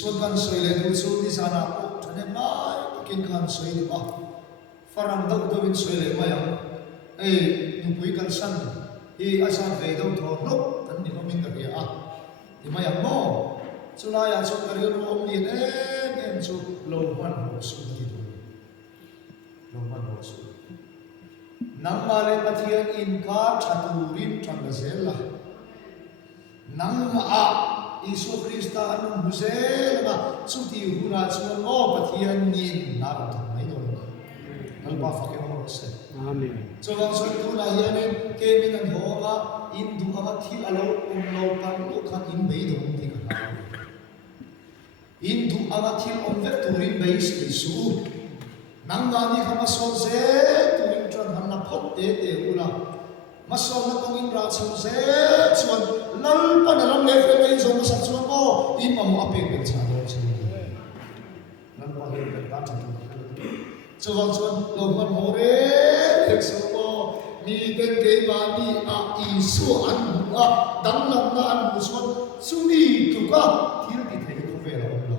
chuan kan soi le du chu ni sana ko thane mai kin kan soi ni ba farang dau do in soi le ma yang nu pui kan san hi asan ve dau tho lo kan ni no min da ya ti ma yang mo chula ya chu kari ro om ni em chu lo man ho su ti do lo man ho su nang ma le pathian in ka thatu rim thang da zela nang ma a Isu Krista anu muzel na suti hura chuan o pathian nin na ram thang mai do nalpa fakhe mo se amen chawang chuan tu na hianin ke min an homa in du anga thil alo lo pan lo khan in bei do ti ka in du anga thil om vek turin bei se su nang na ni khama son se turin tran han na phot te te ula masol na tong in ra chum se chuan lal pa na ram le fe mai zo ma sa chuan mo in ma mo apek ben cha do chu nan pa le ben ta cha chuan chuan lo man ho re ek so mo mi ten ke ma ni a I su an a dang lam na an mu chuan su ni tu ka thil ti thei ko ve lo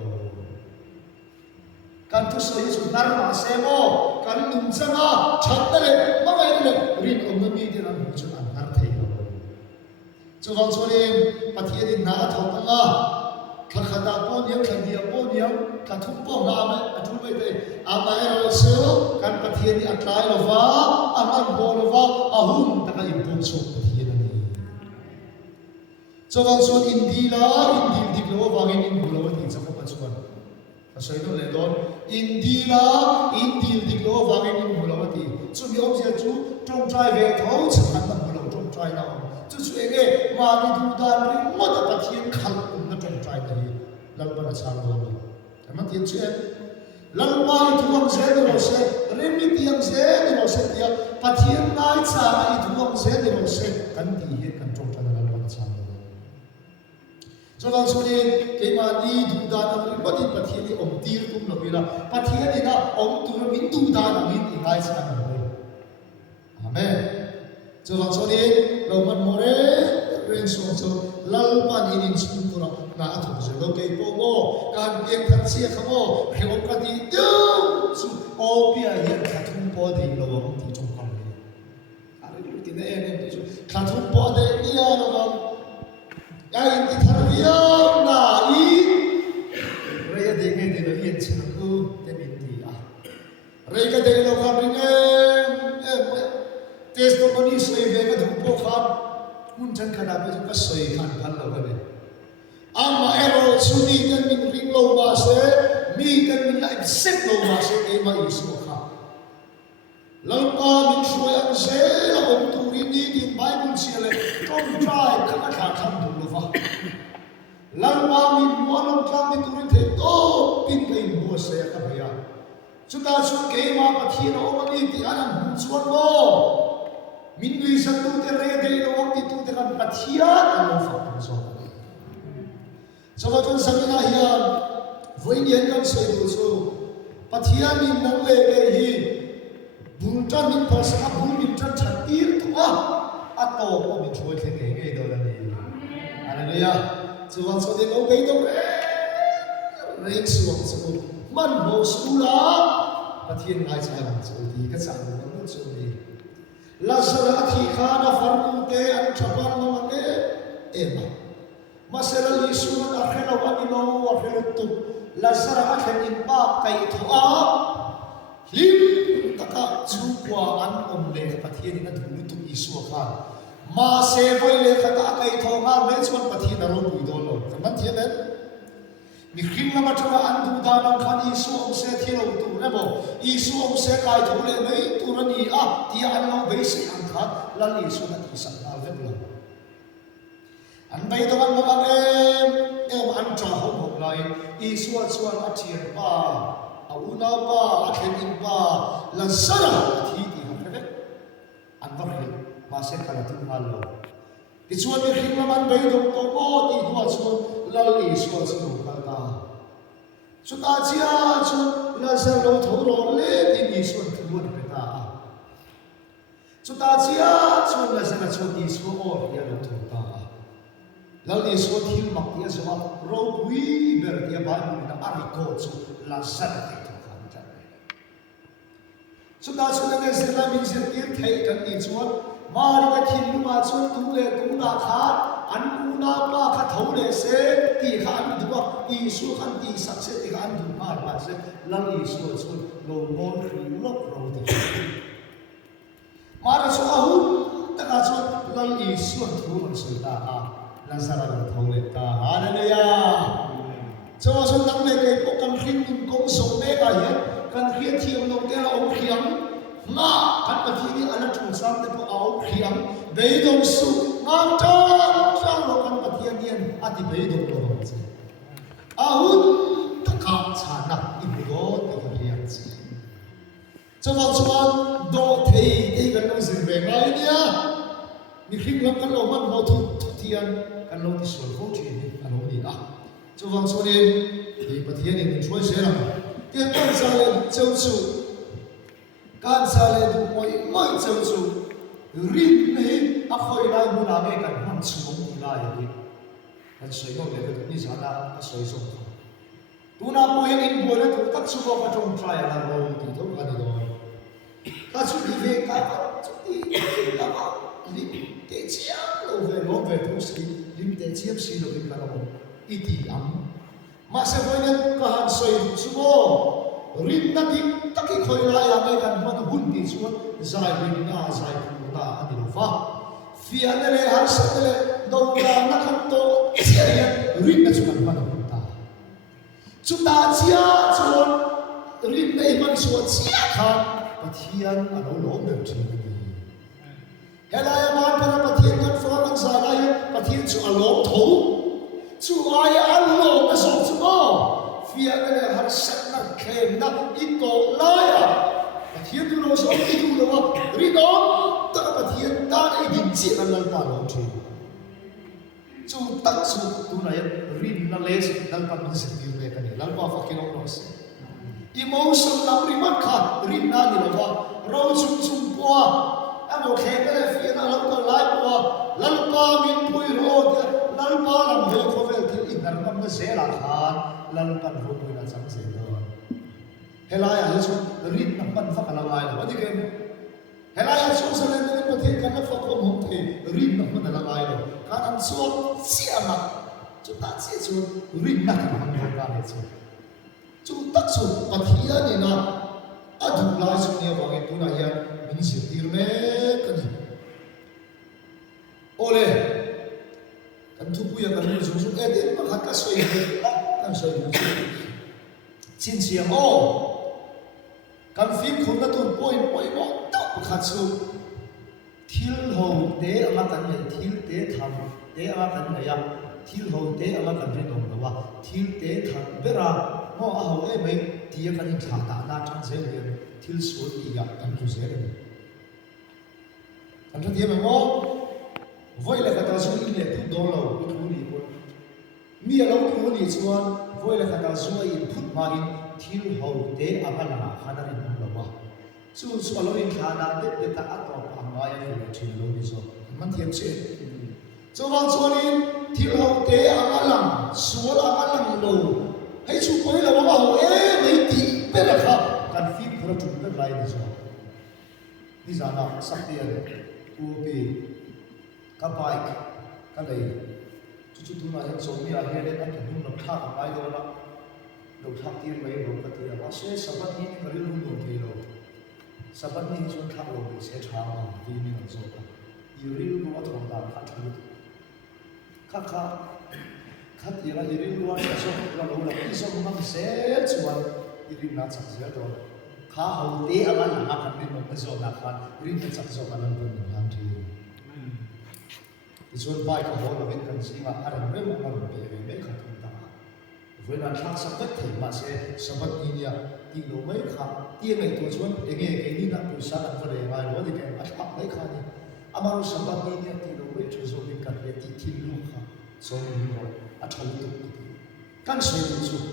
kan tu so yesu nar ma se mo kan num changa chat le ma ngai le rin om na mi de ran mu chu an nar thei lo chu wang so le pathian in na thau anga kha khada po niam khadia po niam kha thum po na ma athum mai te ama ero so kan pathian ni atlai lo wa aman bo lo wa ahum ta ka impun so pathian ni chu wang so in di dik lo wa ngin in bu lo ti cha ko pa chuan asoi no le don indila indil diklo wangin in mulawati chu mi om sia chu tong trai ve tho chan na mulo tong trai na chu chu ege ma ni du dan ri mo da pathian khal kum na tong trai da hi lal ba na chang do ni ama tin che lal ba I thuam se ni ro se remi tiang se ni ro se tia pathian nai cha I thuam se ni ro se kan ti he kan tong trai na lal ba na chang do cho nên số này cái mà đi tu đà nó cũng bắt đi bắt thiên đi ông tiêu cũng là vì là bắt thiên đi na ông tu nó mình tu đà nó mình thì ngay sẽ làm được, amen. Cho nên số này lâu mình mua đấy, rồi số lal pan in sung tu na atu rồi đâu cái bộ mô can kiêng thật xia không mô khi ông cái đi đâu số ô bia hiện cả thùng bò thì lâu ông thì trong phòng này, anh ấy thì này em thì cả thùng bò đấy nia nó không ai đi thằng viau na I rồi để nghe để nó hiện trên nó để mình đi rồi cái để nó làm gì em testimony soi về cái thùng bò khát muốn chân khát bây giờ cái soi khát khát lâu cái này ama ero suni kan mình ring lâu ba se mi kan mình lại xếp lâu ba se cái mà Isu khát lâu ba mình soi ăn se là ông tu đi đi Bible chia lại trong trai các khả khăn đủ lo va lâu ba mình mua long trang đi tu đi thế to pin cái mua se các bây giờ chúng ta xuống cái mà bắt thiên ông đi thì anh muốn xuống lo mình đi sang tu thế này đây là ông đi tu thế kan bắt thiên anh muốn phát triển xuống cho nên chúng ta nói hiện với những cái sự đồ số bắt thiên mình nâng lên cái gì buồn chân mình phải sao buồn mình chân chặt tiết thôi ato ko mình chui thế cái đó là gì Hallelujah chú văn số tiền ông cái đó đấy số man hồ số là bắt thiên ngay sai làm số thì cái sản phẩm nó số gì là số là khi khá là phản ứng thế anh chọn nó mà cái em mà sẽ là lý số là khi nào anh đi đâu khi nào tụ là số là khi nhìn ba cái thua lim taka chukwa an omle pathian na dhulu tu Isu khan ma se voi le khata kai thonga me chon pathian na ro pui do lo kaman thian den mi khim na ma thawa an du da na khan Isu om se thilo tu na bo Isu om se kai tho le nei tu ra ni a ti an lo be se an khat lal Isu na ti san na ve lo an bai do an ma em an tra ho ho lai Isu chuan a thian pa una ba akhen in ba la sara thi ti ha phe an va khil ma se kala tu ma lo ti chuan ni khim man bai do to ko ti huwa chuan la li so chu ka ta chu ta chia chu la sa lo tho lo le ti ni so tu wa pe ta chu ta chia chu la sa chu ti so o ya lo tho ta lalni so thil mak tia so ro pui ber tia ba mu na ari ko chu la san te to khan ta chu ta chu na se la min se tir thei kan ni chuan mari ka thil lu ma chu tu le tu na kha an u na pa kha thau le se ti kha an du ba i su khan ti sak se ti kha an du ma ba se lalni so chu lo mon ri lo ro ti mari so ahu ta ka chu lalni so thu man se ta a Lazarus thâu lệ ta hallelujah cho số tăng lệ cái bộ căn khiên cùng công số mê cả hiện căn khiên thiêm nông tế là ông khiếm mà căn bậc thi đi ăn trùng sang để bộ áo khiếm bế đồng su ngang trăng sang lo căn bậc thiên nhiên ăn thì bế đồng lo đồng gì ahun tất cả sản nặng ít đó để có hiện gì cho vào cho độ thì gần nó dừng về ngay nhá mình khi ngắm căn lồng mắt vào thu thiên căn lồng thì sửa phố chuyện căn lồng đi à cho vâng cho nên thì bậc thiên thì mình chúa sẽ làm tiên căn sa lên châu chủ căn sa lên mọi mọi châu chủ rin này ác khơi lại muốn làm cái căn hoàn xuống đi lại đi căn sấy nó để cái gì ra cái sấy xuống tu na bôi in bôi lên tu tắt xuống vào trong trái là rồi thì thôi cái này rồi ta chú đi về cái chú đi cái đi để chiang lâu về nó về thu sĩ lim để chiếp sĩ lâu lim là nó ít đi ấm mà sẽ với nhân cả hàng sợi số rim na đi tất cái khơi lại là mấy cái mà nó hút đi xuống dài rim na dài phụ ta anh đi pha phía này hàng sợi này đâu là nó không to chiang rim na xuống mà nó hút ta chúng ta chia xuống rim này mà xuống chia khăn và thiên anh nó lỗ được chuyện Helai man para pathian kan fa kan sa lai pathian chu along tho chu ai along na so chu mo fia na har sat na khem na in to lai a pathian tu lo so ti tu lo ri do ta pathian ta ai din chi an lal pa lo thi chu tak chu tu na ya ri na le si dal pa min se ti me kan lal pa fa ki lo se emotion la ri mat kha ri na ni lo wa ro chung chung kwa anh một khen cái này phía nào cũng còn lại qua lần qua mình bùi rồi lần qua làm việc có vẻ thì ít lần năm nó dễ là khán lần cần vô bùi là chẳng dễ đâu hay là ai số rít năm phần phát là lại là what again hay là ai số sẽ lên đến một thiên căn nó phát không hổng thì rít năm phần là lại rồi các anh số xia mà chúng ta sẽ số rít năm phần là lại rồi chúng ta số bắt hiền này na à đúng là số này vào cái tu này hiền mình sẽ tìm mấy cái gì ole kan thu puya kan lu zu zu edin ma khat ka soi kan soi lu chin chiang o kan phim khun na tun poi mo ta khat su thil ho te ama kan nei thil te tham te ama kan nei ya thil ho te ama kan ri dong lawa thil te tham bera mo a ho e mai tia kan thla ta na chang se le thil su ti ya kan tu se le kan thia mai mo voi là cái tao suy nghĩ là phút đó là cái thú gì luôn mi ở đâu thú gì chuan voi là cái tao suy nghĩ phút mà in thiếu hậu tế à cái là khá là nhiều lắm mà chú ở đâu in khá là để ta ăn vào hàng ngày phải là chuyện lâu đi rồi mình thiệt chứ cho vào chuan in thiếu hậu tế à cái là số là cái là lâu hay chú coi là bao hậu mấy tỷ bên là khác cần phim phải chụp bên lại đi rồi đi ra nào sắp tiền cô bị các bike các này chú tu này số mi là hiện nay anh cũng nộp thác ở đó là nộp thác tiền mấy nộp cái tiền mà sẽ sắp bắt đi cái luôn nộp tiền rồi sắp bắt đi xuống thác rồi sẽ trả mà đi mình làm sao yêu đi luôn có thằng nào khác thôi khác tiền là yêu đi luôn là số là lâu là cái số mà sẽ chuẩn yêu đi là chắc sẽ rồi khá hậu tế ở bên là khác bên một cái số là khác yêu đi chắc số là lâu hơn mình làm thìส่วนใบของเราเป็นกันสิมาอะไรไม่มองมันเป็นไม่ขัดทุนตาเวลาทักษะก็ถึงมาเสียสมัติเนี่ยที่เราไม่ขัดที่ในตัวส่วนเองนี่นักวิชาการอะไรมาเราได้แก่อัตราไม่ขัดเนี่ยอามาเราสมัติเนี่ยที่เราไม่ช่วยส่งเป็นกันเนี่ยที่ลูกค่ะส่งเราอัตราตุกกันสวยสุด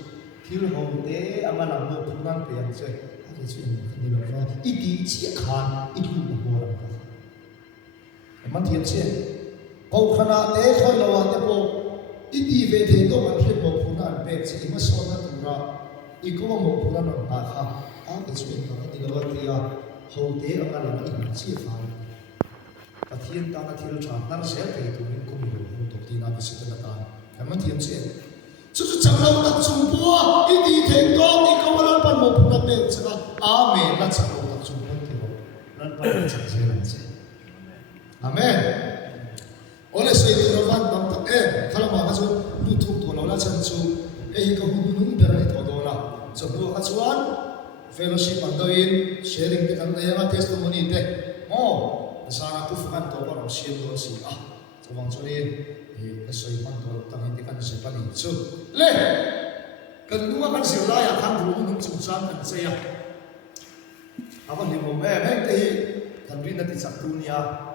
ที่เราเดอามาเราพูดนั่นเป็นเสียอะไรส่วนนี้เราว่าอีดีเชี่ยขันอีดูเราหัวเราค่ะมันเทียนเชี่ยcâu khana tế khơi lâu à tế bộ iti về thế đó mà khi một phụ nữ về chỉ mà so nó tụi ra ít có một phụ nữ nó bà ha cái chuyện đó thì nó thì hậu thế ở đây là ít chỉ phải và thiên ta là thiên tròn năng sẽ về tụi mình cũng hiểu một tổ tiên nào bị sự kiện nào cảm ơn thiên sẽ chú chẳng lâu đặt chung bua iti thế đó thì có một lần một phụ nữ về sẽ là amen là chẳng lâu đặt chung bua thì lần lần chẳng sẽ làm gì amen oleh saya rawan bang kalau mana tu YouTube tu lalu macam tu kau hubungan berani tu dola sebab kacuan fellowship andoin sharing dengan yang testimoni deh sana tu fukan tu orang share tu si sebab tu ni kesoi pan tu tangi tekan siapa ni so le kedua kan sila yang kan hubungan susah kan saya apa ni mau kan bina di satu dunia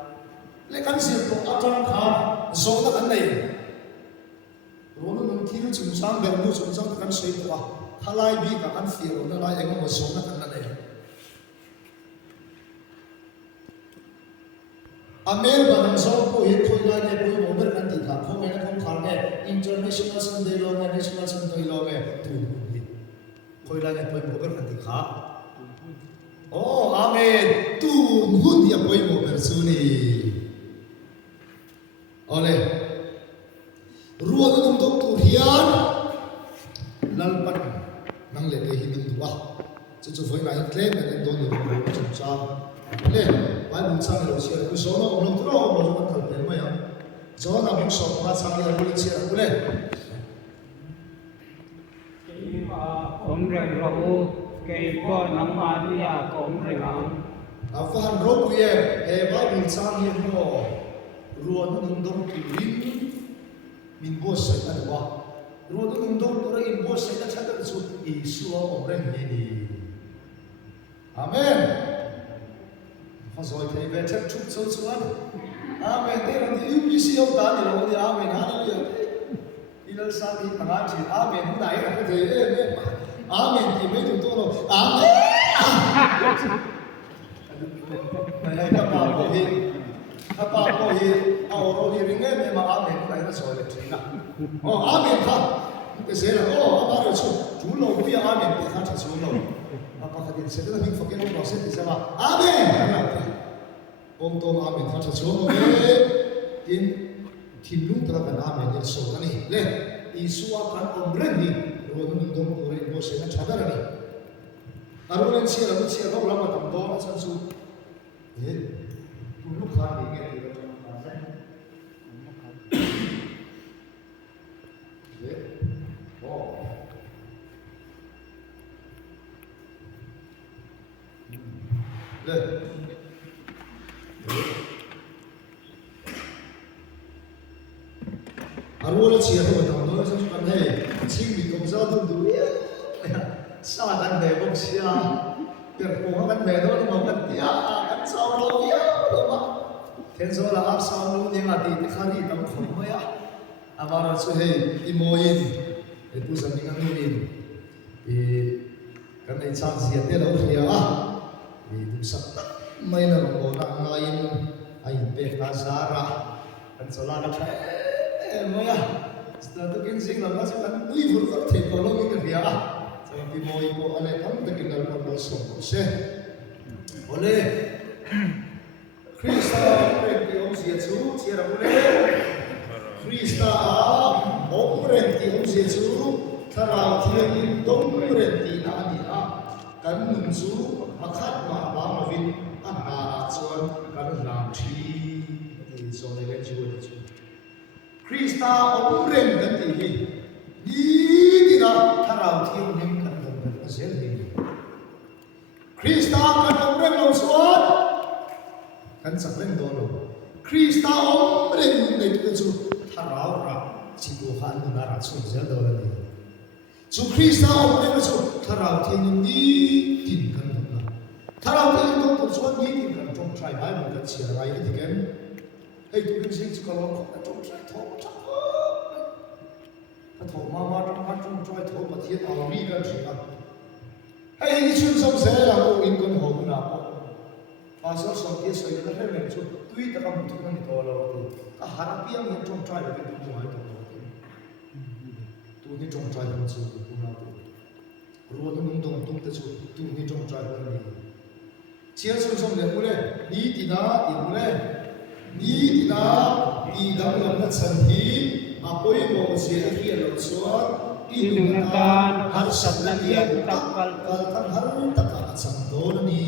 lekan sirko atang kha zona kan nei rono nun thil chungsang bernu chungsang kan sei kwa halai bi ka kan fio na lai engom zona kan nei amel ban zo ko he khoila ne ko mober kan ti kha kho mena kom khar ne international sunday lo ne national sunday lo ne tu khoila ne ko mober kan ti kha amen tu hun ya ko mober su ni oleh ruang untuk Tuhan lalpan nang lele hidup tua cucu foi mai klaim dan don don cuca le bai bung sang lo sia ku so no lo tro lo jo kan thal ma ya zo na bung so ma sang ya lu sia ku le om reng ro ke ko nam ma dia kom reng afan ro ku ye bai bung sang ye no ruột nó nung đông thì mình bố sẽ ăn qua ruột nó nung đông tôi in bố sẽ chắc chắn số Isu ông rèn gì đi amen phát rồi thì về chắc chúc sâu xuống amen thế là thì UPC ông ta thì ông thì amen hallelujah đi lên sang đi thằng anh chị amen không đại là cái gì amen thì mấy tụi tôi rồi amen này các bạn có gì apa ko hi ro hi ringe me ma amen ko ina so le trina amen kha ke se la apa ro chu lo pi amen pe kha chu lo apa kha din se la big fucking no se ti sa ma amen om to amen kha chu lo tin tin lu tra kan amen ye so tani le Isu akan omren ni ro nun dom ko re bo se na chadara ni aron si la si la la ma tam do na san su lúc khác thì nghe thì nó sẽ lên là chia hồi đầu nó sẽ vấn đề chỉ bị công giao thông đủ sao anh để bốc xia việc của anh về đó thì mà anh tia anh sao đâu tia đúng không thế rồi là áp sao luôn nhưng mà thì khá đi tầm khổng mới mà số hey imoin để tu sanh những anh nuôi thì cái này chăng gì thế đâu thì thì tu sắp mấy là một bộ nặng ngay anh bé ta ra anh số là cái mới giờ tôi kinh sinh là nó sẽ cần nuôi vốn có thể có lâu như cái Saya mau ibu oleh kamu terkenal pada sokose. Oleh Krista berhenti om siacu, siapa boleh Krista om berhenti om siacu, karena tiang dom berhenti nadi kan nunju makat malam win cuan kan nanti di zona yang juga itu. Krista om berhenti di tidak karena tiang ni Krista kan omreng long suat kan saklen dono Krista omreng nei tu chu tharau ra chi do han na ra chu zel do ni chu Krista omreng chu tharau thiên ni tin kan na tharau thiên dong tu chuan ni tin kan trong trai bai mo kan chia rai ni ken hey tu kin sing chu ka lo ka trong trai tho cha ka tho ma trong trai tho pa thiên a ri kan chi ka hey ni chun som se la ko in kon ho na ko pastor som ke so ila he men chu tui ta kam tu ni to lo ka harapiang ni trong trai la ke tu mai to ni trong trai không chịu cũng nào cũng rồi nó nung đồng tung tới chịu tu ni trong trai không đi chia sung sung để mule ni thì na thì mule ni thì na thì đam làm nó chân hi à bôi mồ xe khi ở lối xuống Inunakan har sablagian takal kalkan har taka sang do ni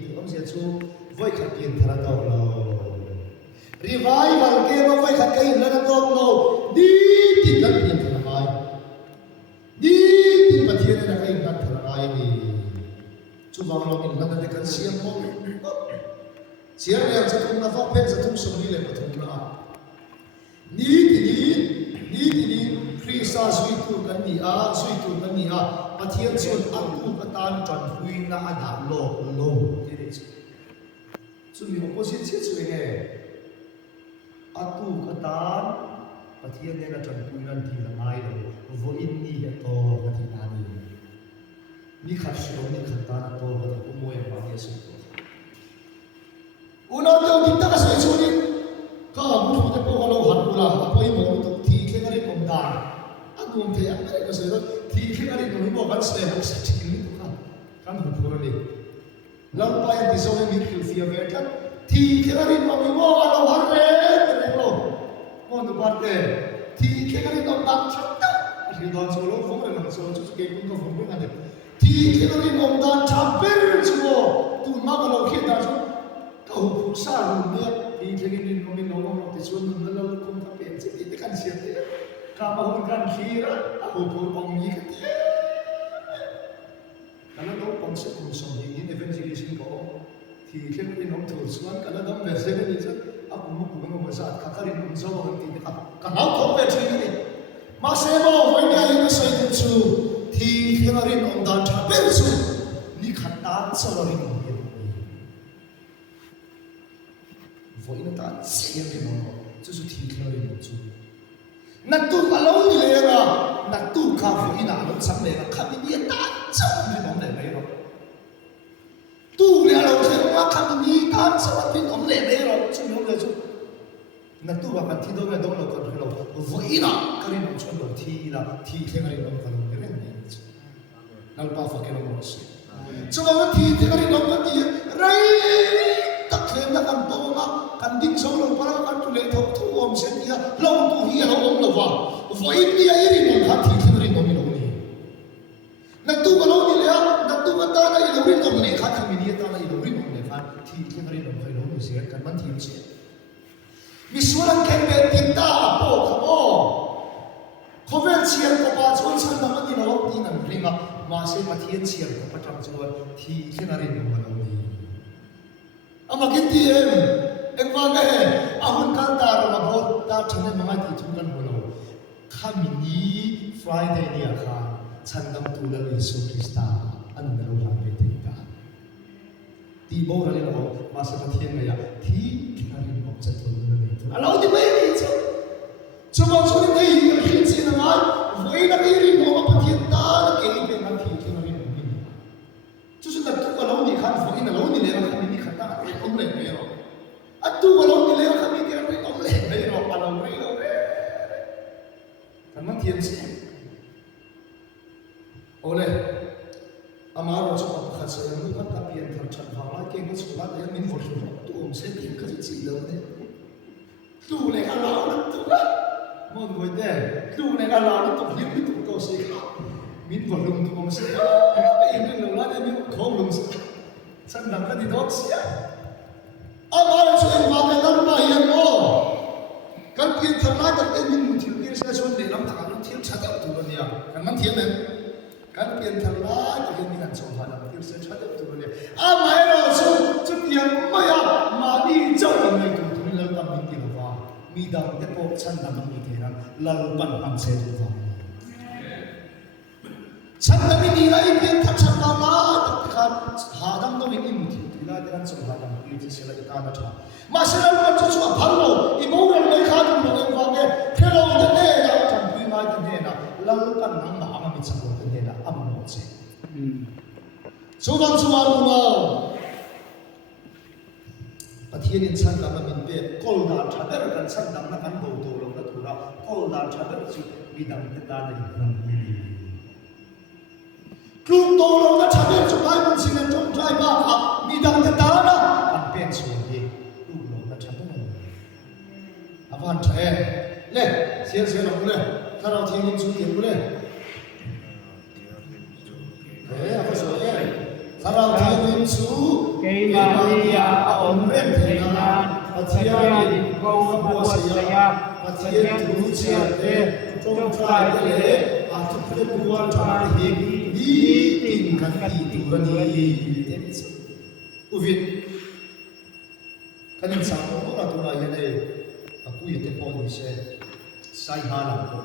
thì ông sẽ chu với khát tiền thara đâu lo revival ke nó với khát cái lần đâu lo đi thì lần tiền thara mai đi thì mà tiền là cái lần thara mai ni chu vang lo mình lần để kan siam mo siam yang sa tung na fa pen sa tung sum ni le pa tung na ni Krista suy tu kan ni a pathian chun aku katan tran hui na ada lo ti de chu mi opposite che chu nge aku katan pathian ne na tran hui nan ti la mai lo vo in ni to ka ti na ni khat shro ni khatan to ka ko mo ya ba ye su to uno to ti ta sai chu ni ka mu te ko lo han ula apoi mo to ti ke ngari kom da Aku mesti apa yang saya lakukan? Tiga kali nombor kan saya harus cekik itu kan betul ni. Lalu yang di sana mikir via berkat tiga kali nombor ada warna terlalu. Mau tu partai tiga kali nombor cakap. Jadi dalam solo form dan solo tu kayak pun form pun ada. Tiga kali nombor campur semua. Tu mana kalau kita tu kau pusar ni tiga kali nombor tu semua lalu kau tak pensel itu kan siapa? Kamu kan kira aku pun ni kan karena dong konsep konsum ini evangelism ko thì khi mình nói thường xuyên cả nó đâm về thế này chứ aku mau bukan mau saat kakarin menjawab nanti kan aku kau về thế này masih mau ini yang saya itu thì khi kakarin om dan campur tu ni khataan selalu ini voi nó ta siapa yang mau itu thì kakarin itu Natu kalau ni lera, natu kafu ina lo sang lera, kami dia tajam ni nom le lera. Tu lera lo semua kami ni tajam ni nom le lera, cuma lo tu. Natu akan tidur le dong lo kan lo, voina kari nom cuma lo ti kari nom kan lo lera ni. Nalpa fakir nom lo sih. Cuma lo ti kari nom kan dia, rai tak kena kan tolong kan ding solo para kan tu le thok thu om sen dia lo tu hi lo om lo wa vo india iri mo kha thi thri mo mi lo ni na tu lo ni le na tu ka ta na i lo ri no ne kha thi mi ni ta na i lo ri no ne kha thi thri no khai lo se kan man thi che mi suran ken be tin ta po kha mo khovel chian ko pa chon san na man ni lo ti na ringa ma se ma thien chian ko pa tang chuan thi khenari no ma lo ni ama kinti em vanga he ahun kan ta ro bot ta thane manga ti chung kan bolo khami ni Friday ni akha chandam tu la Yesu Krista an na ro han te ta ti bo ra le ro ma sa pathian me ya thi kinarin mok cha tu na le tu alo ti mai ni chu chu mo chu ni nei hi chi na ma voi na ri mo ma pathian ta ke ni pe man thi kinarin mo ni chu su na tu ko lo ni khan voi na lo ni le na khami ni khata e om le me ro Atu kalau ni leh kami dia ni om leh, ni orang palang ni lo leh. Karena tiada sih. Oleh, amar macam apa khas saya ni kan tapi yang tercak faham ke ni sekolah dia min versi tu om saya dia kerja cila ni. Tu leh kalau tu kan, mau buat deh. Tu leh kalau tu dia tu kau sih. Min versi tu om saya. Ini lola dia min kau belum sih. Sandang kan di dok sih. Amar cuci mata dan bayar mo. Kan kian ternak kan ini muncul dia saya sudah dalam tangan muncul cakap betul dia. Kan mantian kan. Kan kian ternak kan ini kan sopan muncul saya cakap betul dia. Amar cuci yang maya mani jauh ni tu tu ni lalu tak mungkin apa. Midang depo candang mungkin kan lalu pan saya tu apa. Candang ini lagi kian tak candang lah. Kan hadam tu ini muncul. Bila dengan sopan itu sila kita ada cakap. Masalah macam tu apa lo? Ibu orang mereka tu mungkin faham. Kalau dia ni yang campur macam ni na, lalu kan nama amat macam tu ni na, amat macam. Sopan rumah. Pathian insan lama minta kol dan cadar kan san nama kan bodoh orang tu lah. Kol dan cadar tu มีดังแต่ตาในครั้งนี้กลุ่มโตเราจะทำให้สุดท้ายมันสิ่งนั้นจงใจบ้าครับมีดังแต่ตานะอันเป็นส่วนเองกลุ่มเราจะทำให้อาวันแท้เล่เสียเราเลยถ้าเราทิ้งมันสุดเดียวเลยอาวันสวยถ้าเราทิ้งมันสุด Kay Maria Omren Tenan Patya Go Buasaya Patya Tusia Te Trong Trai Te Atupre Buan Trai Hi Ting Kati Turani Uvit Kanin Samo Ora Tura Yene Apu Yete Poni Se Sai Hala Ko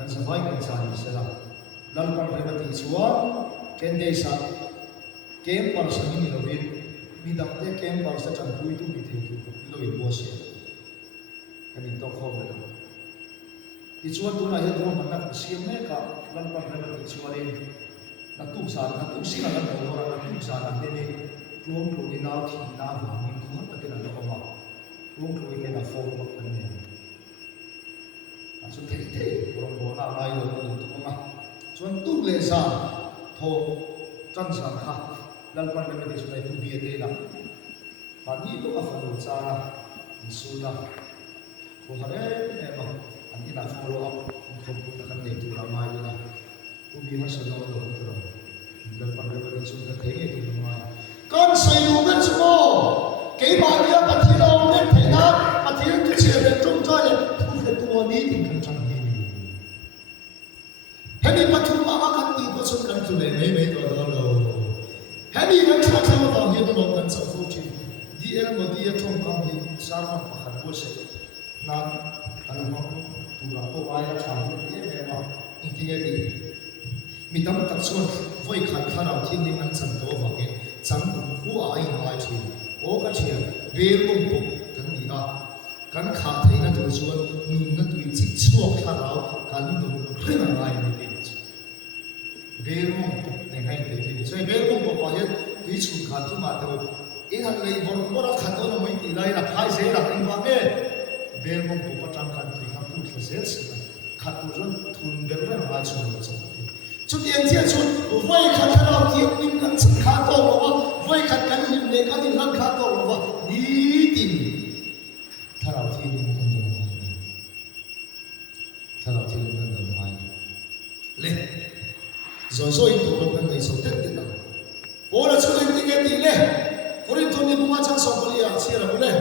Kan Savai Kan Sani Sela Lalpan Remati Suan Kende Sa Kem par sa ni lovin midang te kem par sa chan pui tu mi the tu lovin bo se ani to kho le ti chuan tu na he ro man na siam me ka lan par na ti chuan na tu si na kan ho ra na tu sa na he ni klong klong ni na thi na va ni ko ta ke na lo ma klong klong ni na fo ma kan ne a chu te ro bo na lai lo ni tu ma chuan tu le sa tho chan sa kha lalpan kami di sungai Bubiya Tela. Pagi itu afal cara insula. Kuhare memang nanti nak follow up untuk akan itu ramai lah. Bubiya masih lalu terus. Lalpan kami di sungai Tela itu ramai. Kan saya bukan semua. Kailan dia patila orang Tela, patila tu siapa trong jaya tu ketua ni tinggal canggih. Hemi patu mama kan itu sungai tu le tu ada. Hemi kan kata orang yang orang kan sefuci, dia dia trong kami sama pakai bose, nan alam turun tu ayat cahaya dia memang intinya di, mitam tak suan, voi kan karau tiang dengan santo bagi, santo huai haji, oka cia, berumpu kan dia, kan kata ini tu suan, nunga tu cik suak karau, kan tu renang air ni. Berumpu dengan itu, so berumpu payah tuh suka tu mata, ini hal lain orang kata orang mesti lain lah, hai saya lah ingin berumpu patang kan tuh kan pun terses, kata orang tun berumpu aja macam tu. Jadi yang dia cun, voi kata orang dia ni kan kata orang, voi kata ni mereka ni kan kata orang, ni tim, kalau dia ni kan dia main, kalau dia ni kan dia main, leh. Zozo itu bukan dari sotet kita. Orang sudah tinggal di leh. Orang tu ni macam sopalia siapa boleh.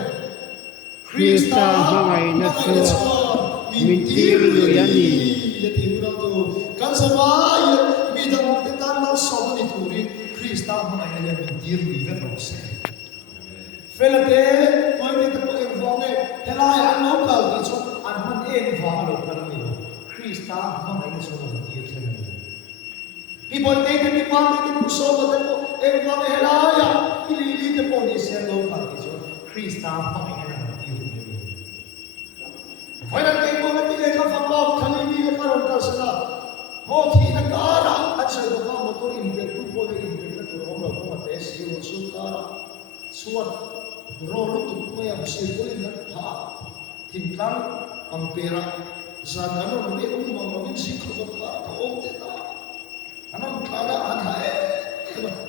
Krista hangai na so mintir yani Yati orang tu kan sebab midang kita nak sopan itu ri Krista hangai na mintir ni verose. Felate orang kita pakai vome helai an lokal itu an man vome lokal ni. Krista hangai na so mintir ni. People take the people to so but everyone helaya ili the body selo pakiso Krista haming na tiru ni Wala kay mo natin ka famab khalili ka karon ka sala mo thi na kara at sa do ka motor imper tu po de imper to ro ro ko te si ro su kara suat ro ro tu ko ya si ko in pha thintang ampera sa kano ni mo mo si ko ka o te na Anong kala anhay?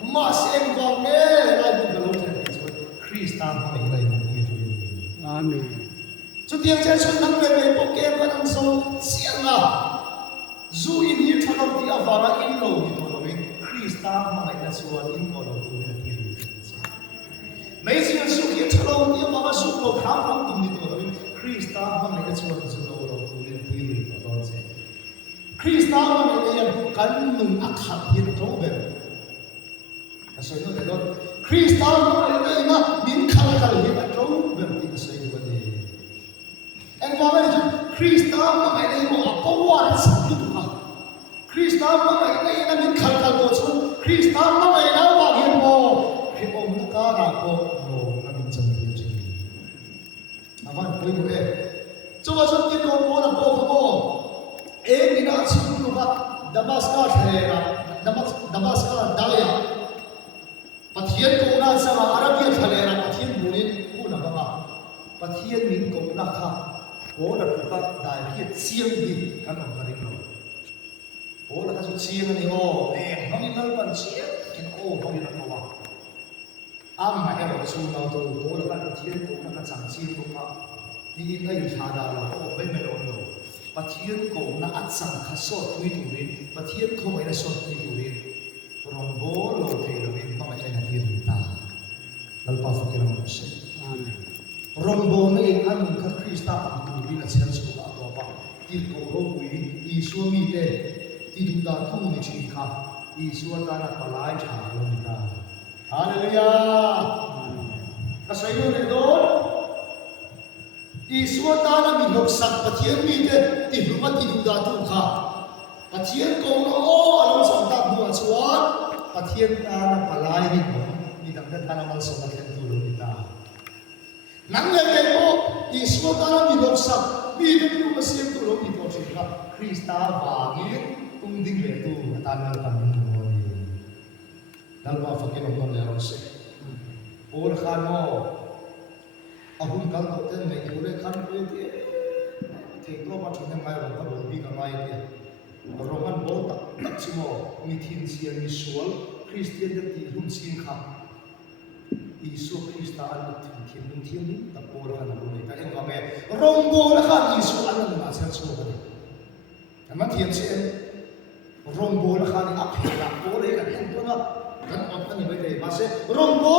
Mas engkau lagi belum terjadi. Krista hamil lagi. Amen. Jadi yang saya sudah beri pokok kan so siapa? Zu ini kalau dia fara ingkau itu loh. Krista hamil lagi suan ingkau loh tu yang dia. Mesin suki kalau dia fara suku kampung tu itu loh. Krista hamil lagi suan loh tu yang dia itu loh. Krista hamil lagi kan nung akhat yang terobek. Asal itu adalah Krista hamil lagi min kal yang terobek itu saya juga. Engkau itu Krista hamil lagi apa waras itu kan? Krista hamil lagi min kal itu Krista hamil lagi wahin mo om negara ko mo namin cantik jadi. Aman boleh. Coba cantik kau mau nak mo. Mina sinu ka Damascus hera Damascus daya pathian ko na sa Arabia thalera pathian burin ko na ba pathian min ko na kha bố là phụ các đại kiệt chiêng đi các ông gia đình rồi bố là các số chiêng này ô em không đi nơi còn chiêng cái ô không đi nơi đâu mà em ở xuống nào tôi bố là các thiên cũng là các chẳng chiêng cũng mà đi ngay thà đào là ô bên bên ổn rồi và thiên cũng là ăn sang khát sốt tuy tủ đến và thiên không phải là sốt tuy tủ đến rồi bố lâu thầy là bên không phải là thiên ta lalu pa fakir orang Mesir. Rombo na ing anong ka Krista ang turi na siya sa ato pa. Tirko rowi isuami te tiduda tu ni chika isuata na palay chalo nita. Hallelujah. Kasayo na doon. Isuata na minoksak patiyan mi te tiduda tiduda tu ka. Patiyan ko no alam sa tabu aswan patiyan na palay ni mo. Tidak ada tanaman sobat yang dulu kita. Nang lagi ko, Yesus tanam di dosa, bidu itu masih dulu di dosa kita. Krista bagi unding itu tanam kami moni. Dalam apa kita nak melihat sih? Orang kano, aku kalau tu ni, orang kano itu, teklo macam yang lain orang kalau lebih kamai dia. Roman bota, tak semua mitin siang Yesus, Kristian itu rumsin kah. Isu Krista anu thiên ta pora na bune ta em kame rombo la khan isu anu na sel so ba ama thiên chen rombo la khan ap la pore ka en to na kan ap ni bai dei ma se rombo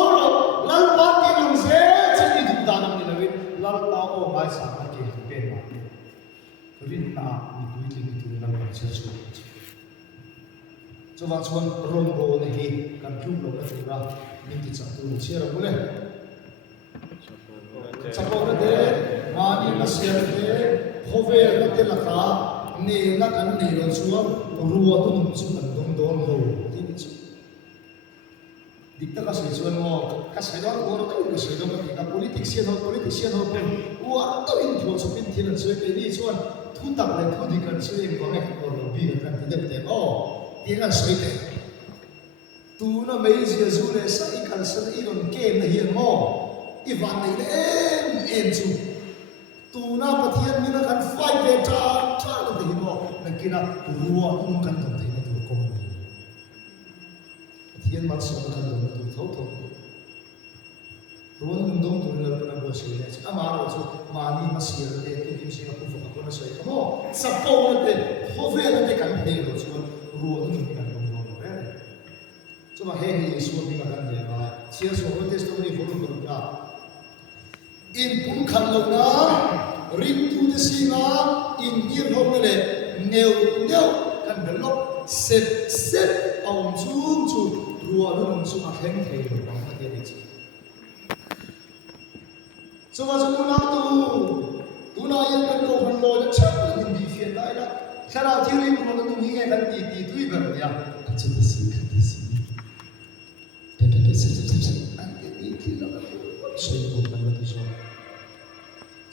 lal pa ki lum se chini du da nam ni la win lal pa o mai sa ka ke pe ma rin na ni tu ni tu na ka sel so so wa chuan rombo ne hi kan thu lo na chu ra min ti chang tu che ra bune sapor de mani na ser de hove na te la ka ne na kan ne ro chuan ruwa tu num chu kan dom dom ho ti ni chu dikta ka se chuan mo ka sai do ko ro ka se do ka politician ho pen wa to in thlo chu pin thil chu pe ni chuan thu tak le thu di kan chu em ko me ko ro bi kan ti de te o ti na sai te tu na mấy giờ du le sa ikan sa iron ke na hiền mo ivan nei em chu tu na pathian ni na kan fai ve ta na de mo na kina ruwa um kan to thei na tu ko pathian mal so kan do tu thau thau ruwan dong tu na na bo se le ama ro chu mani ma sir de tu din se ko fa ko na sai mo sa po na de ho ve na de kan de ro chu ruwa tu ni kan cuma hei Yesus ni makan dia lah. Sia semua testimoni boleh berubah. In pun kalau na rindu desinga in irhom le neu kan belok set awam cum ruang nung cum akheng kei bang dia ni. Cuma semua tu na yang kan kau perlu cepat in di fiat lah. Kalau tiup ruang nung ni kan di tu ibar dia. Cepat sih.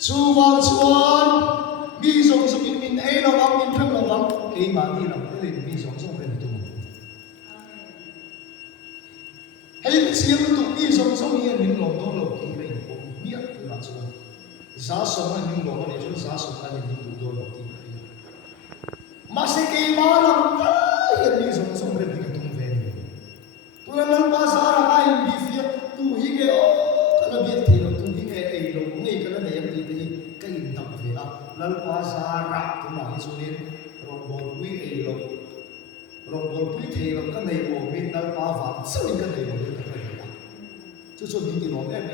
Suwang suwan, mi song song min ai lawang min thang lawang, kei ma ni lam te mi song song ren tu. Hei siang tu mi song song ni min long dong lo kei ren ko mi at tu la suwan. Sa song an min long ni chu sa song an min tu do lo ti. Ma se kei ma lam ta yan mi song song ren ti tum ven. Tu la lam pa sa ra ai bi fia tu hi ge o kana bi ti lo tu hi ge ei lo ngai kana ne yam ti cái hình tập về đó lal pasar tu na hi sunin rombol pui ei lo rombol pui thei lo ka nei o min lal pa va sui ka nei o ka nei da chu chu min ti lo em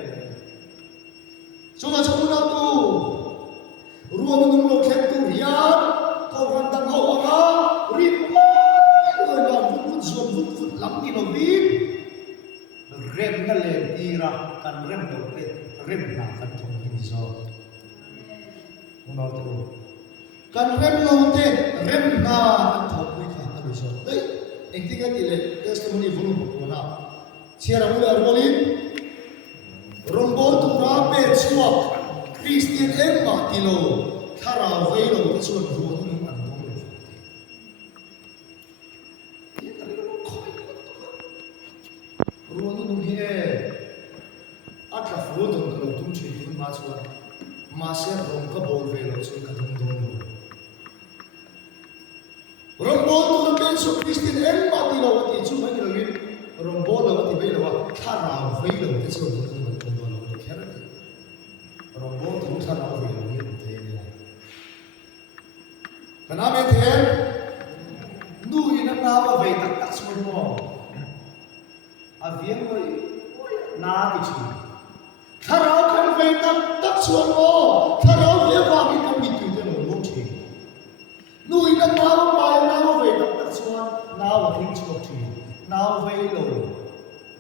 so na chu na tu ruang nung lo khet tu ria ko han dang ho nga rin ma lo la vut zom vut lam ti lo vin rem na le tira kan rem lo pe rem na kan thong ni zo Menurut aku, kan rem lonte rem na thop ni kha alu so. Dei, engtiga tile testimony volume bukona. Siara mula rolin rombol tu rape chua Christian emma tilo thara veilo ti chuan ruwa ni an dong le. Ye kari lo khoi. Ruwa nu hi e atla fu dong ko tum chui tu ma chuan mà sẽ rong các bol về lo chuan ka dong dong rong bol tu kan so Christian em ma ti lo ti chu mai lo rin rong bol lo ti ve lo kha ra ve lo te chu dong dong lo ti khera rong bol tu kha ra ve lo ni te ni kana me the nu ina na wa ve tak tak chu mo a vieng oi na ti chi khá rau khăn về tắc xuân ô khá rau về vào cái công việc từ từ nông thôn nuôi đất nào bài nào về tắc xuân nào là thiên chúa thủy nào về lầu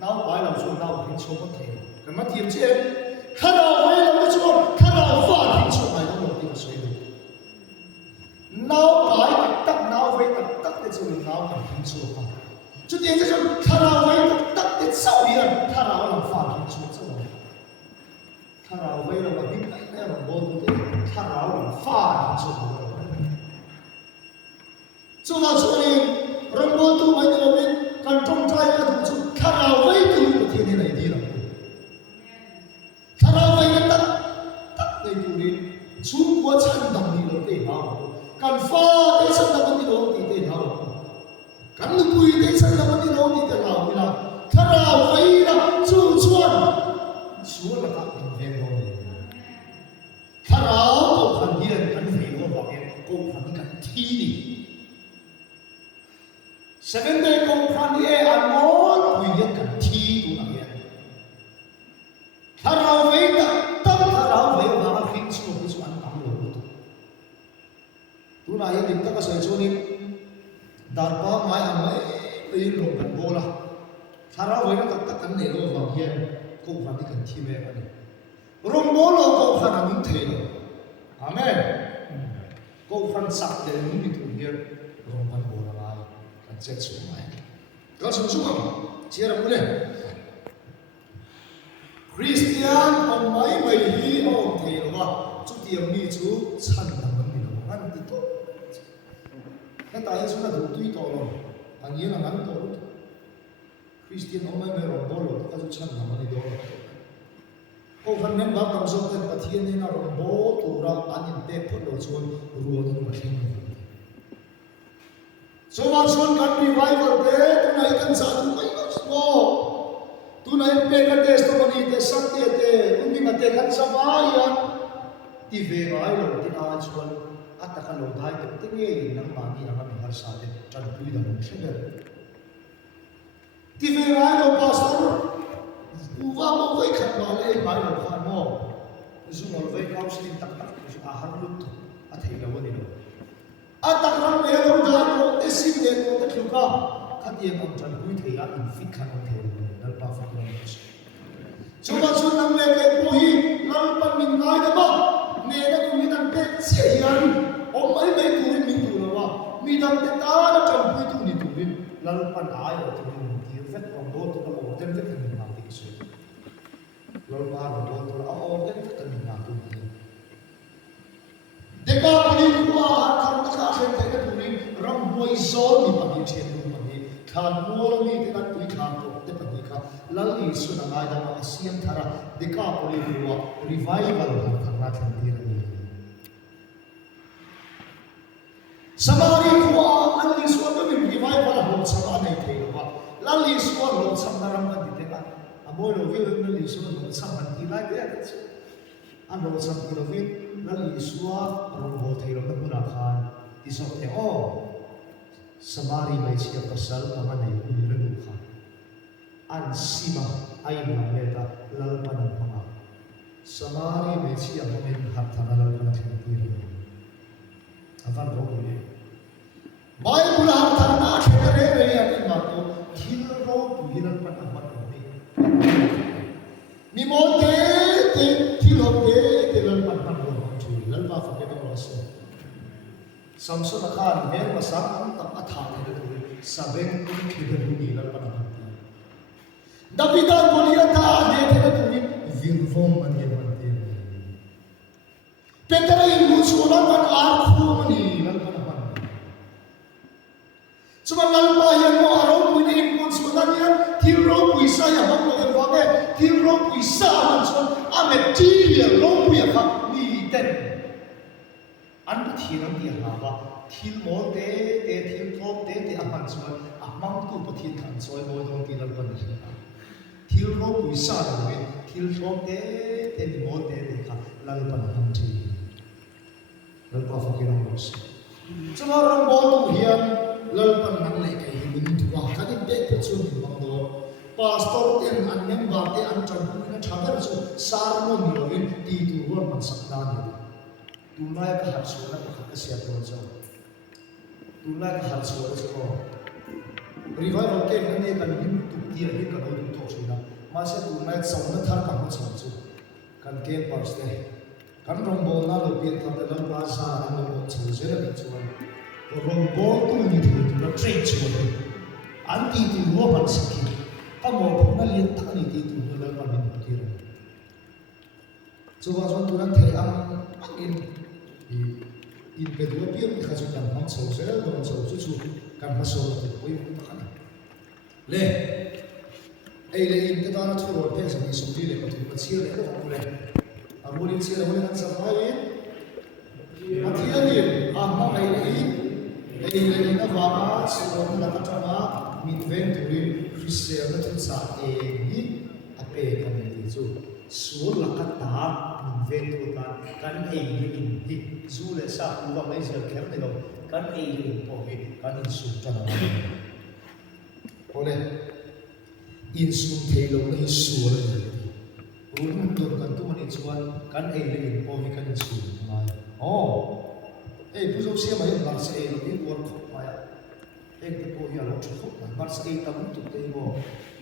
nào bài lầu xuân nào là thiên chúa có thể cái mắt thiền trên khá rau về lầu cái xuân khá rau phá thiên chúa này nó một tiếng suy nào bài tắc nào về tắc cái xuân nào là thiên chúa không chút tiền cái xuân khá rau về tắc cái sau đi khá rau là phá thiên chúa saoถ้าเราไว้เราแบบนี้แน่เราโบนตัวถ้าเราฟาดสุดส่วนส่วนนี้เราโบนตัวไม่ได้เราเป็นการจงใจกันทุกถ้าเราไว้ตัวประเทศไหนดีล่ะถ้าเราไว้กันตักในตัวนี้ชูหัวฉันดำนี่เราเตะเราการฟาดในฉันดำนี่เราเตะเราการลุยในฉันดำนี่เราเตะเราเวลาถ้าเราไว้ละชูชวนละครับเป็นโลถ้าเราตัวคนเดียนกันเองก็บอกเองกูคนนี้กันที่นี่เซเว่นเดย์กูคนนี้อันโน้นคุยกันที่ตัวนั้นเองถ้าเราเวทตั้งถ้าเราเวทมาฟิกซ์ก็คือส่วนต่างเลยตัวนั้นเองตั้งก็ใส่ชุดนี้ดาร์ป้าไม่อันไม่ไปลงกันโบล่ะถ้าเราเวทตั้งกันเนี่ยก็บอกเองกูคนนี้กันที่แม่กันนี่รวมโบโลกูคนนั้นเท่เลยอาเมนกูคนสักเดือนนี้มีตัวเดียวรวมกันโบราณกันเจ็ดสมัยก็สมสุขเชื่อเราเลยคริสเตียนองค์ไม่ฮีองค์เทลว่าจุดเดียวมีจุดฉันทำมันมีหรือมันติดตัวแค่ตายสุดแล้วดูตุยต่อเลยอันนี้นะมันต่อคริสเตียนองค์ไม่รวมโบโลก็จุดฉันทำมันดีด้วยโอ้คนนั้นบางคำสอนเป็นปฏิญาณนะรวมโบตัวเราอันนี้เด็กคนเราชวนรวมกันมาเช่นนี้สวัสดิ์ชวนกันรีไวฟ์เดย์ตัวไหนกันสาธุไม่ก็สโลตัวไหนเป็นกันเดสตัวนี้เดสักเดย์อุ้มมีมาเตกันสบายที่เวรายเราที่อาชวนอัตตะกันเราได้ตัวที่เงี้ยนังมานี่นังมีหาสาเดจันทุยดังเช่นเดิมที่เวรายเราพาสตัวอุบาโมไว้ขัดมาเลยไปเราขันโมซุ่มเราไว้เขาสิ่งต่างๆอาหารลุตอัฐิเราวันนี้เราอัตตะกันเราได้เราเอซิเดโนตะคิวก้าขัดเยี่ยมจันทุยเทียนฟิกขันเทียนนั่นป้าฟังเราช่วยชวนนังเล่เปุยนั่นปันมินไงนะบ้าเนี่ยนักมีนังเป็ดเสียนอมไม่ตัวนี้มีตัวว่ามีนังเป็ดตาแล้วจันทุยตัวนี้ตัวนี้นั่นปันอายตัวนี้ที่เวทของโบตัวเราเดินเวทกันมาติดสุดเราบ้านเราตัวเราเอาเดินเวทกันมาตัวนี้เด็กก็พอดีว่าทำนักการเงินแต่ตัวนี้รำมวยโซนมีปฏิเสธตัวนี้ขาดมัวมีแต่นั้นตัวขาดตัวแต่ปฏิครับแล้วอีสุนัขได้มาเสียงทาระเด็กก็พอดีว่ารีไวฟ์เราทำนักการเงินนี้สมารีว่าอันนี้ส่วนนี้รีไวฟ์เราหมดสมาในเทว่าแล้วอีส่วนเราสำนักมันดีแต่อโมโลวิลนั่นอีส่วนเราสำนักที่ไรเด็กอันเราสำนักเราวิลนั่นอีส่วนเราโหดที่เราไม่รู้ราคาที่สุดเท่าสมารีไม่เชื่อภาษาเราไม่ได้รู้เรื่องค่ะอันสิมาไอ้มาเมตาเราไม่ได้ฟังสมารีไม่เชื่อมันหัดทำเราไม่ได้ที่เราอาฟังรู้ไหมไบเบิลหัดทำอะไรกันเนี่ยอันนี้มาตัวที่เราดูนั่นเป็นอันมันรู้ไหมมีโมเดลที่เราเดลนั่นเป็นอันรู้จุดนั่นมาฟังกันเราสิสัมสุนข้าเมื่อมาสังตับอัฐานให้ดูสเวนคิดดูนี่นั่นเป็นอันดับบิดาโกลิอาตาเดทให้ดูนี่วิลฟอมมันยังมันเดียวเป็นอะไรอินบุษโอนันมันอาร์ฟูมันนี่นั่นเป็นอันสมัยนั้นไปยังมอารมณ์วินิบุษโอนันยังที่เราปุยสายมันก็ยังว่าที่เราปุยสามันส่วนอเมริกาเราปุยครับนี่แต่ an pathian ang ti hava thil mol te thil thop te aman chuan amang tu pathian kan choi mo dong ti lan pan thil ro pui sa lo thil thop te ni mol te kha lal pan ham thi lal pa fa kirang ros chuma rong bol tu hian lal pan nang le kai min tuwa kadin te te chu min bang do pastor ten an member te an chan na thaber chu sar mo ni lo in ti tu ron man sak na ni tu lai ka har so na ka sia to cho tu lai ka har so cho revival ke ne kan nim tu ti ri ka lo tu chu na ma se tu lai sau na thar ka ma chu chu kan ke pas te kan rong bol na lo pin ta da ba sa an lo chu je la chu rong bol tu ni tu na train chu an ti tu ro ban sak ka mo na lien ta ni ti tu na ba min ti ra chu ba chuan tu nan the am in pe du pi mi kha chu kan ham so se do so chu kan ha so tu poi ma khan le ai le in ta na chu ro pe sa ni so ti le ko tu pa chi le ko le a mo ni chi le mo ni sa fa ye a ti le a ma ai le na va ma so na ka ta ma min ven tu ri christian na tu sa e ni a pe ka ni ti chu su la ka ta min ven tu ta kan ai ni in hi zu le sa ku ba mai zel kher ne lo kan ai ni po hi kan in su ta na ole in su thei lo ni su le ru tu kan tu ni chuan kan ai ni in po hi kan in su mai ei pu zo sia mai ba se lo ni por kho mai ei te po ya lo chu kho ba se ei ta mu tu te mo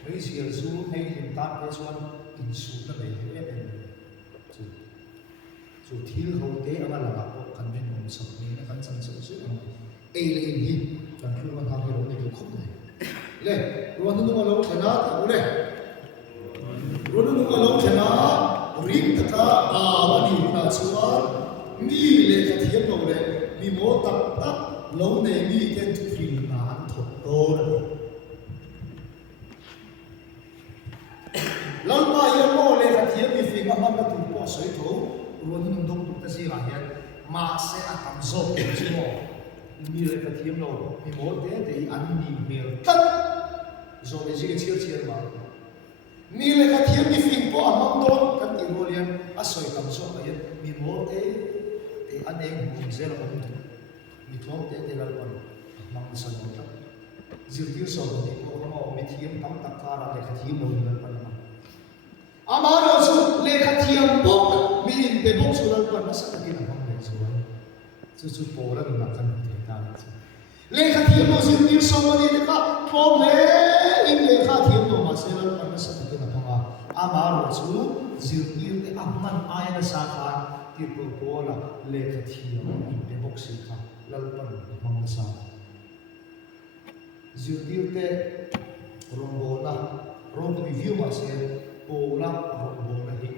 mai sia zu hei hin ta pe chuan in su na be he chu thil ho te anga la ko kan rin mom sa ni na kan chan sa su ei le in hi kan thu ma ha he ro ni ku khop nei le ro nu ma lo thana ta le ro nu ma lo thana rin ta ka a wa ni na chuan ni le ka thiam lo le mi mo tak tak lo ne mi ken tu fri na an thot to lam pa ye mo le ka thiam mi fi ma ma tu po soi tho ro ni dong tu ta si ga hian ma se a tam zo ke chi mo mi le ka thiam lo mi mo te an ni mel tat zo le ji ke chiel chiel ma mi le ka thiam mi fi po amang don kan ti ro lian a soi tam zo ka hian mi mo te an eng hum zel on tu mi thom te la kon mang sa no ta zil tir so ni ko mo mi thiam tam tak ka ra le ka thiam lo ni pan ma ama ro su le ka thiam bok mi in pe bok su la kon sa ta ki na mang le chu po la na kan te ta le ka thiam lo zil tir so ni te ka thom le in le ka thiam lo ma se la kon sa ta ki na ma ama ro su zil tir te amman ai na sa kha people pola le ka thiam in pe bok si kha lal pan mang sa zirtir te rombona rom to review ma se pola rombona hi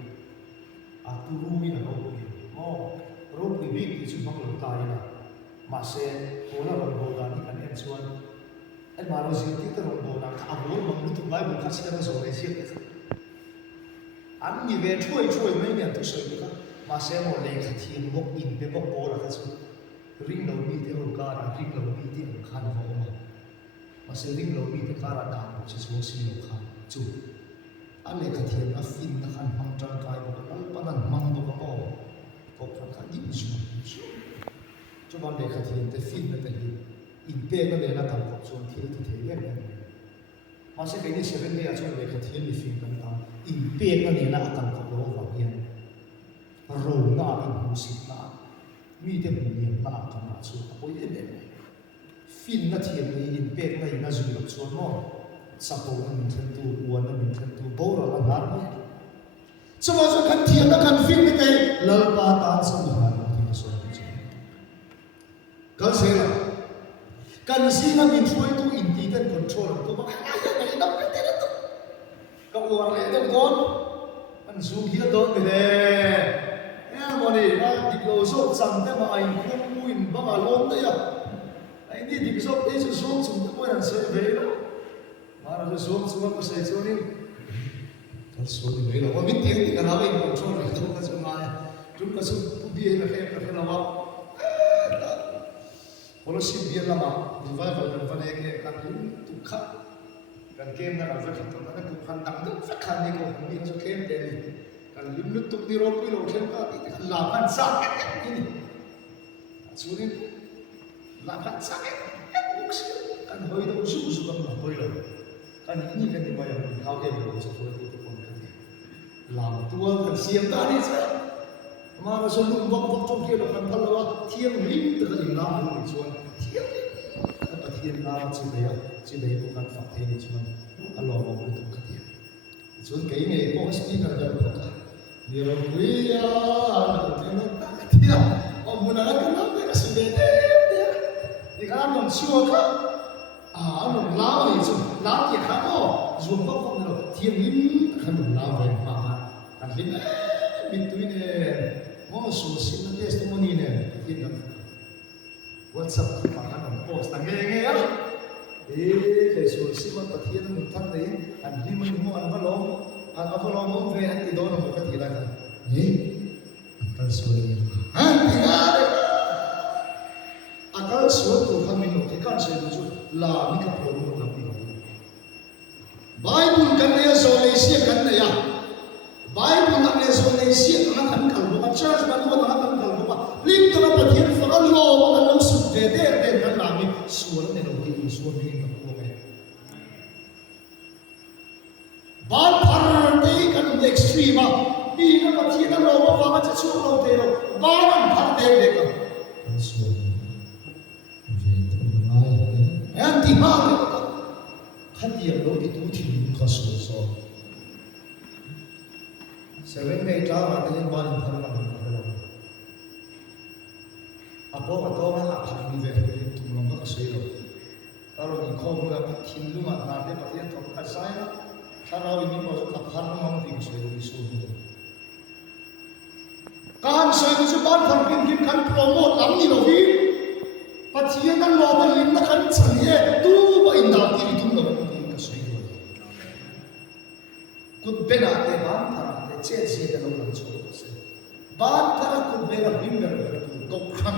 aturu ina ro mo rom to big ti chu bang lo ta ina ma se pola rombona ni kan en chuan en ma ro zirtir te rombona ka abol mang lu tu bai bu kha si na so le si an ni ve choi mai ne tu soi ka ma se mo le ka thiam bok in pe bok pola ka chu ring lo mi te ro ka ra ring lo mi te khan vo ma ma se ring lo mi te ka ra da chu so si lo kha chu a le ka thiam a fin na khan mang tang kai bo ka panan mang bo ka mo ko ka ka di chu chu ban le ka thiam te fin na te hi in pe na le na ta ko chu thil ti the ye ne ma se ke ni 7 day a chu le ka thiam ni fin kan ta in pe na le na kan ko lo va hian ro na in hu si na mi te mu ni na ka na chu ko ye ne fin na thiam ni in pe na ina zu lo chu no sapo na min than tu uan na min than tu bo ra la na ma chu wa chu kan thiam na kan fin ni kai lal pa ta sa ni ha ni so chu kan se la kan si na min throi tu in ti kan control ko ba ka ya na ina ka te na tu ka wa le dong don an zu hi don ni le money na diklo so chang te ma ai khum muin ba ma lon te ya ai ni dik so e so chung te mo yan se ve lo ma ra so chung ko se so ni kal so ni ve lo wa min ti ka na le ko so ri to ka so ma tu ka so pu bi na he ka na wa fellowship biar lama revival dan pada yang kan tu kah kan game nak kan tu kan tu kan tak tu kan ni kau ni macam game ni kan limit tu di ropi lo game kan itu kan lapan sakit ini sulit lapan sakit kan hoi tu usu kan hoi lo kan ini kan dibayar kau game lo sesuatu itu pun kan lam tua kan siam tadi saya mà số lượng vọng trong kia là phần thân là thiên linh từ cái nam hướng xuống thiên linh là thiên nam chỉ đấy một phần phật thế này xuống anh lo một cái tục cái xuống cái này có cái gì là được cả nhiều quý à cái nó ta cái thiên ông muốn nói cái nó cái sự đấy thì cái anh làm xua cả anh làm lao thì xuống lao thì khác đó dùng vọng vọng là thiên linh anh làm lao về mà anh linh mình tuy này so sin na testimony ne tin kan WhatsApp ka pa kan post ang nge ya ke so sin ma pathian mun thak nei an hi man mo an balong mo ve an ti do no ka ti la ka akal so ni akal so to khamin no ke kan se ju la mi ka pro mo ka pi Bible kan ne so le si kan ne ya Bible nak le so le si kan kan church ban ko na kan kal ko lim to pa thien fa kan lo kan lo su de kan la mi suan ne lo ki suan ni ka ko me ban par te kan extreme bi na pa thien lo wa ma cha chu lo te lo ban par te ka suan je to na ai ti ma khan ti lo ti tu thi ka su so 7 day drama te yin ban par ma apo ato ma ha phak ni ve tum long ka sei lo taro ni khom ga thin lu ma na te pathian thok ka sai na tharau ni mo ka phar ma ma ti sei ni su ni kan sei ni su ban phar kim kan promote lam ni lo hi pathian kan lo ba lim na kan chan ye tu ba in da ti tum lo ti ka sei lo kut bena te ban phar te che che te lo lan chu se ban phar kut bena bim ber tu ko kham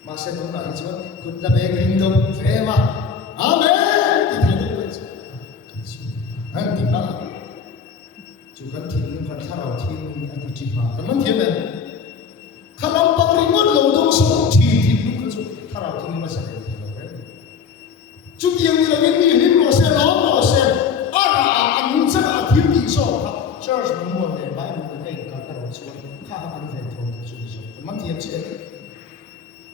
Masa tu nak hijau, kita begini dong, fema, amen. Kita tu baca, nanti nak, juga tin kan tharau tin atau cima, teman tin kan, kalau pangringon lodong semua tin tu kan tharau tin masa ni. Cuma yang ni proses, ada amun sana tin di so, church membuat ni, Bible ni kata orang semua, kah akan ventor tu so, teman tin cek.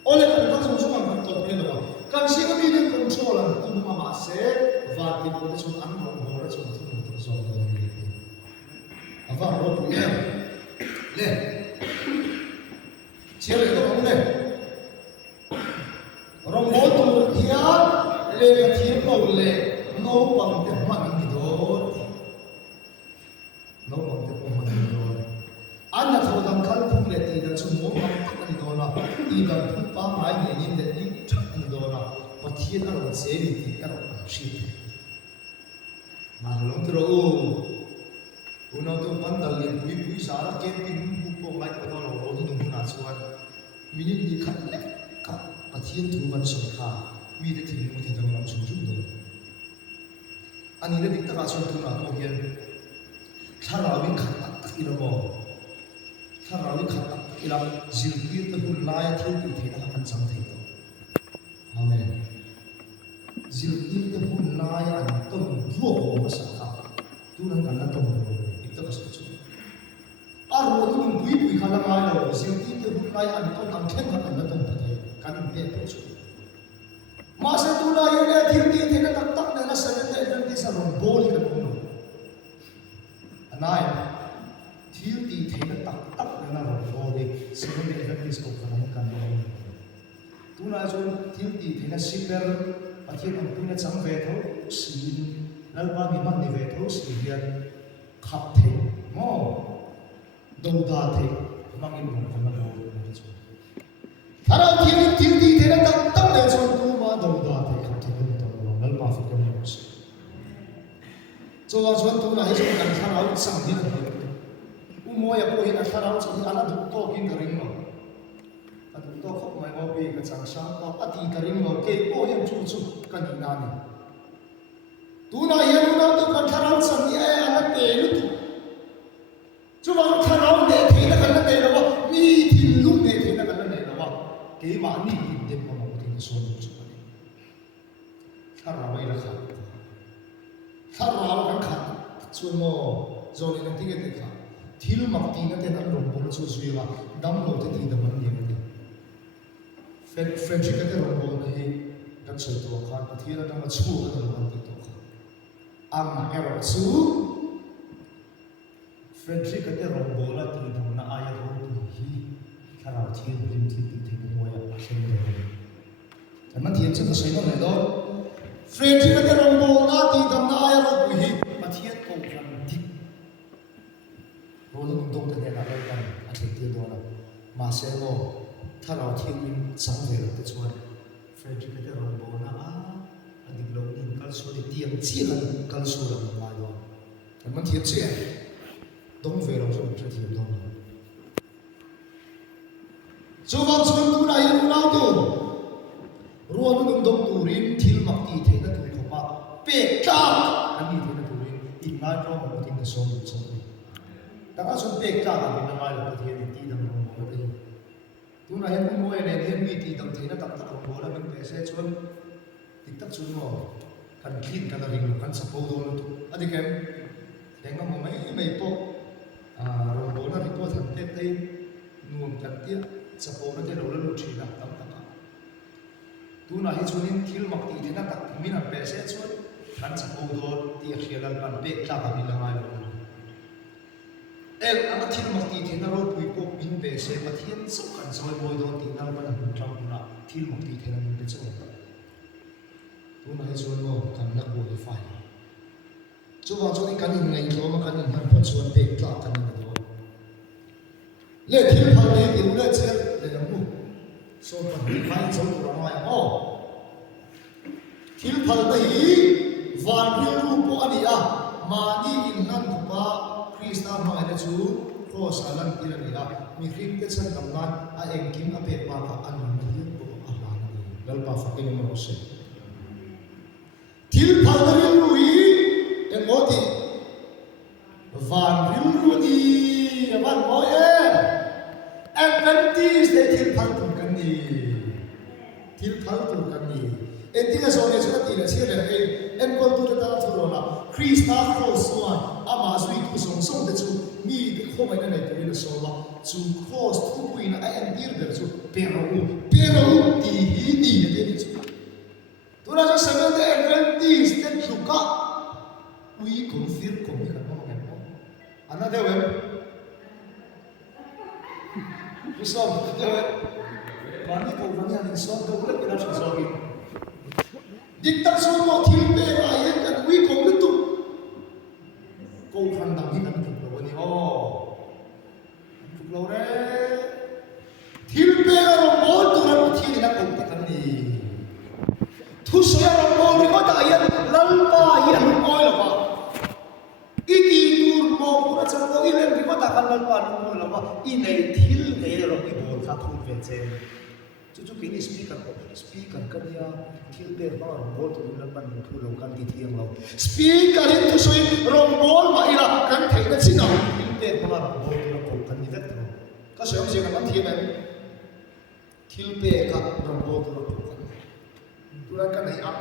Oleh kerana kita semua kan betul ni loh. Kan sih kami ni control lah. Tuh mama se, vakit boleh cuma anu boleh cuma tu untuk soal ni. Apa roh punya? Le, siapa itu orang le? Orang bodoh dia le dia mau le, no bang dia mana tidur, no bang dia mana tidur. Anak tu orang kalpung le tidak semua orang tak tidur lah. Ikan pun pamai ni le ni tak tidur lah. Pathian orang seri ti orang sih. Maklum terus. Unang tu pandal yang bui sara kempin bupo mai tu orang orang tu nunggu nasuan. Minit ni kan lek kat pathian tu kan sokha. Minit tu mungkin jangan langsung jumpa. Ani le dikta kasun tu nak kau hian. Tharawin kan tak ilmu. Tharawin kan tak ilmu. Zilbir tu laya tu tidak akan sampai itu. Amen. Zilbir tu laya antum dua masalah. Tuhan kan antum itu kesuci. Arwah ini bui kalau malu, zilbir tu laya antum angkat kan antum tadi kan dia kesuci. Masa tu laya dia tinggi tidak tak nana sebentar nanti salon bol kan umum. Anai tinggi tidak tak nana bol sebentar nanti sekolah kan umum. Tuna jun tinggi tidak siper, akhirnya punya sampai tu sin, lalu bagi mana ni tu sin kapten, mo dauda te, mangin bukan mana tu. Karena tinggi tidak tak le jun tu ma dauda te kapten tu, lalu bagi mana tu. Jauh jun tu nak hidup kan karena sang dia. Umur ya boleh nak karena jun anak tu kin kering lo. ก็ขบไม่เอาไปกับสังสารก็อดีกริมเราเก็บโอ้ยังจู่จู่กันอีนานตัวน่าเห็นเราตัวกันทาราสันนี่อันนั้นเตลุตุจู่ว่าทาราเด็กที่นั่นกันเตลุว่ามีที่ลุงเด็กที่นั่นกันเตลุว่าเกี่ยมานี่เด็กมาบอกที่นี่ส่วนจู่กันทาราไม่ละขาทารากันขาส่วนโมโซนนั้นที่เกิดขาที่ลุงมักตีนั่นเตนั่นลงบนส่วนสุยว่าดำโลที่ตีดำมันเดียวกันเฟรนชิกก็ลงบนให้กันส่วนตัวขาที่เราต้องมาชูกันลงบนที่ตัวขาอันนั้นเราสู้เฟรนชิกก็ลงบนแล้วตีดำน่าอายรู้ที่ข้าเราที่ริมที่ติดที่มวยอ่ะเช่นเดียวกันแต่มันเทียนจะมาใช้ตรงไหนดอกเฟรนชิกก็ลงบนแล้วตีดำน่าอายรู้ที่มาเทียนตรงกันที่รู้นึกตรงแต่เนี่ยเรากันอาทิตย์เดียวนะมาเซโลถ้าเราเที่ยวสังเวชจะชวนเฟรนชิกก็ลงบนนะอันนี้เราอินกัลสูดเตียงเชี่ยกันกัลสูดมันมาอยู่แต่มันเทียนเชี่ยต้องเวลาเราจะเทียนตรงนั้นส่วนส่วนตัวไหนเราตัวรวมถึงตรงตัวริมที่มักตีเทนัตุขบ้าเป็ดจ้าอันนี้เทนัตุริมอีกนายเราไม่ทิ้งส่งส่งแต่ถ้าส่วนเป็ดจ้าอันนี้นายเราเทียนตีดำลงมาเลยตัวไหนมันมวยเนี่ยเห็นมีตีดำเทนัตักตักลงมาแล้วมันเป็นเศษส่วนติดตักส่วนว่ากันคิดกันอะไรกันสะโพกโดนตัวอันนี้แกแต่ก็ไม่พอเราโดนอะไรก็ทันเตะนุ่มจัดเตี้ยสะโพกนั่นจะเราเล่นลูกชีนักตั้งแต่ตัวไหนชวนนี้ที่เรามักตีที่นักตักมีนักเป็นเศษส่วนกันสะโพกโดนตีเขียนกันเป็ดจ้ากันมีละไงอันที่มักตีที่นั่นเราปุยปกบินเบสมาที่นั่นสกันสมัยโบยโดนตีนั่นมันหุ่นจำนะที่มักตีที่นั่นมันเป็นสมัยตัวนั้นส่วนว่ากันนักบวชไฟช่วงช่วงนี้กันยังไงเขามากันยังหันพ้นส่วนเด็กกลับกันยังไงเล่ที่พันนี้ติวเล่เชื่อเลยนะมุ่งส่วนพันนี้ไฟส่วนตัวน้อยอ๋อที่พันนี้วันที่รูปอันนี้อ่ะมาดีอินนั่นถูกปะคริสต์มาในชูโคสาลันที่นี่อ่ะมีคริสต์เช่นกำนันอาเองกินอาเป็ดมากับอันนั้นที่ตัวอัลลาห์นี่แล้วปาฟักยังไม่รู้สึกที่พันนี้รู้อีเอ็งโมดีวันที่รู้ดีวันโมเอ็นเป็นที่สเตที่พันตุกันนี่ที่พันตุกันนี่เอ็นที่ก็สอนในสุดที่เนี่ยเชื่อเลยเอ็นคนตัวตาทุรนะคริสต์โคสวนอามาสุยกุศลส่งแต่ชูมีข้อมูลในตัวนี้ส่งว่าชูโคสทุกวันไอ้เอ็นดีร์เดี๋ยวชูเปรูดีฮีดีเนี่ยเดี๋ยวชูตัวนั้นจะสมัยเอ็นเป็นที่สเตทุกะวิคุฟิร์คมีกันบ้างไหมอันนั้นเดี๋ยวผู้สอบเดี๋ยววันนี้ผมวันนี้อันนี้สอบดูเลยเป็นอะไรสอบอีกดิกตักสอบว่าที่เป็นอะไรกันวิคุมิตุกูฟังดังนี้กันถูกแล้ววันนี้อ๋อถูกแล้วเร่ที่เป็นอะไรโมตัวนั้นที่นี่นะกูติดกันนี่ทุกอย่างเราโมนี่ก็ได้ยันลัลปายันโอยหรอวะอีกีตูร์โมกุระจังก็อีเล่นที่ก็ตะกันลัลปาโอยหรอวะอีในที่เล่เราไม่บอกถ้าพูดเป็นเซนจู่ๆกินสปีกันกันยาที่เล่นบ้างโมตัวนี้ลัลปาโอยพูดเรากันที่เที่ยงเราสปีกันที่ทุกสิ่งเราโมมาอีละกันเทกันสินะที่เล่นบ้างโมตัวเราพูดกันนี่เด็ดเราก็เสียงเสียงกันที่ไหนที่เล่นกับเราโมตัวเราพูดกันตัวนั้นกันไหนอ่ะ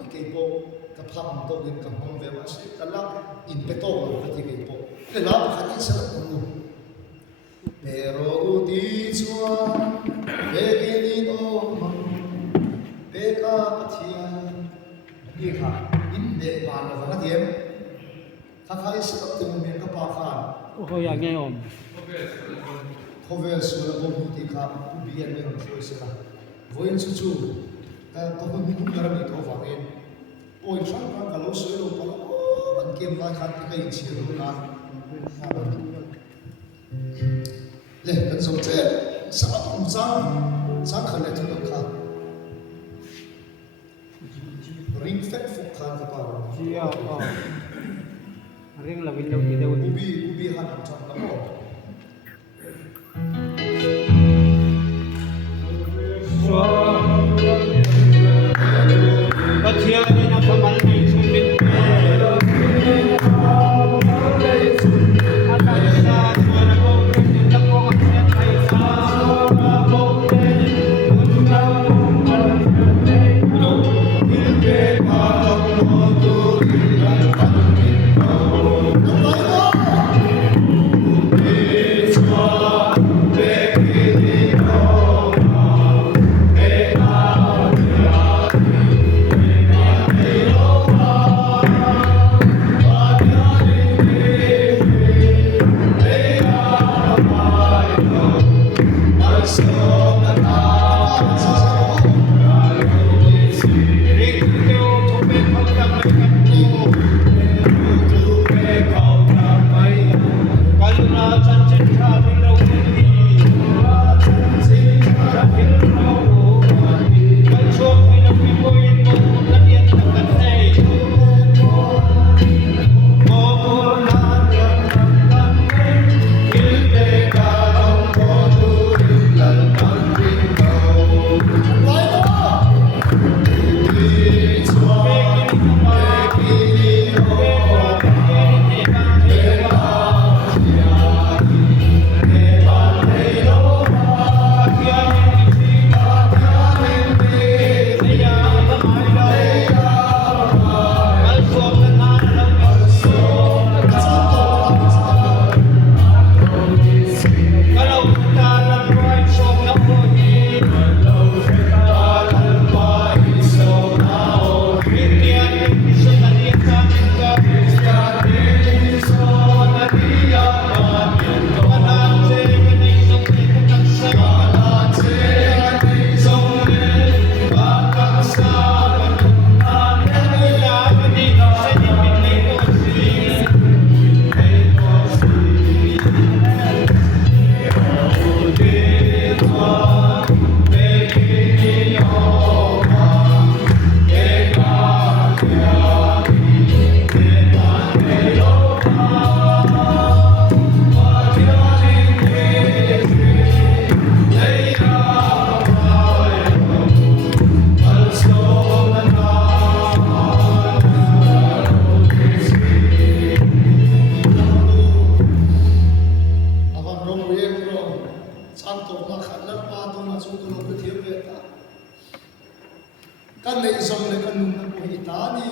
อีกไอ้พวกกับภาพมันต้องเรียนกับห้องเวลาสิกันละอินเปโต้กับที่ไอ้พวกแต่ละขันที่สลับกัน pero utiswa begini omang beka patiaนี่ค่ะอินเดียบานเราฟังกันเทียมถ้าใครสลับตัวเมียกับปาคานโอ้โหอย่างไงอมเขาเวลสุดแล้วผมดูที่ครับผู้เบียนไม่รู้ช่วยสิละวันจู่ๆแต่ตอนนี้ผมยังไม่ตัวฟังเองโอ้ยช่างกันกับเราสวยลงไปโอ้มันเกมไรขันที่ใครเชียร์ดูนะเลยกันสมเจสาธุสังขารทุกข์ครับริงเฟกฟุกขันกับเราเจียวอ๋อเรื่องละวิญญาณที่เดียวอุนี่บีหันจังกับเรา kan nei zong le kan nun ko hi ta ni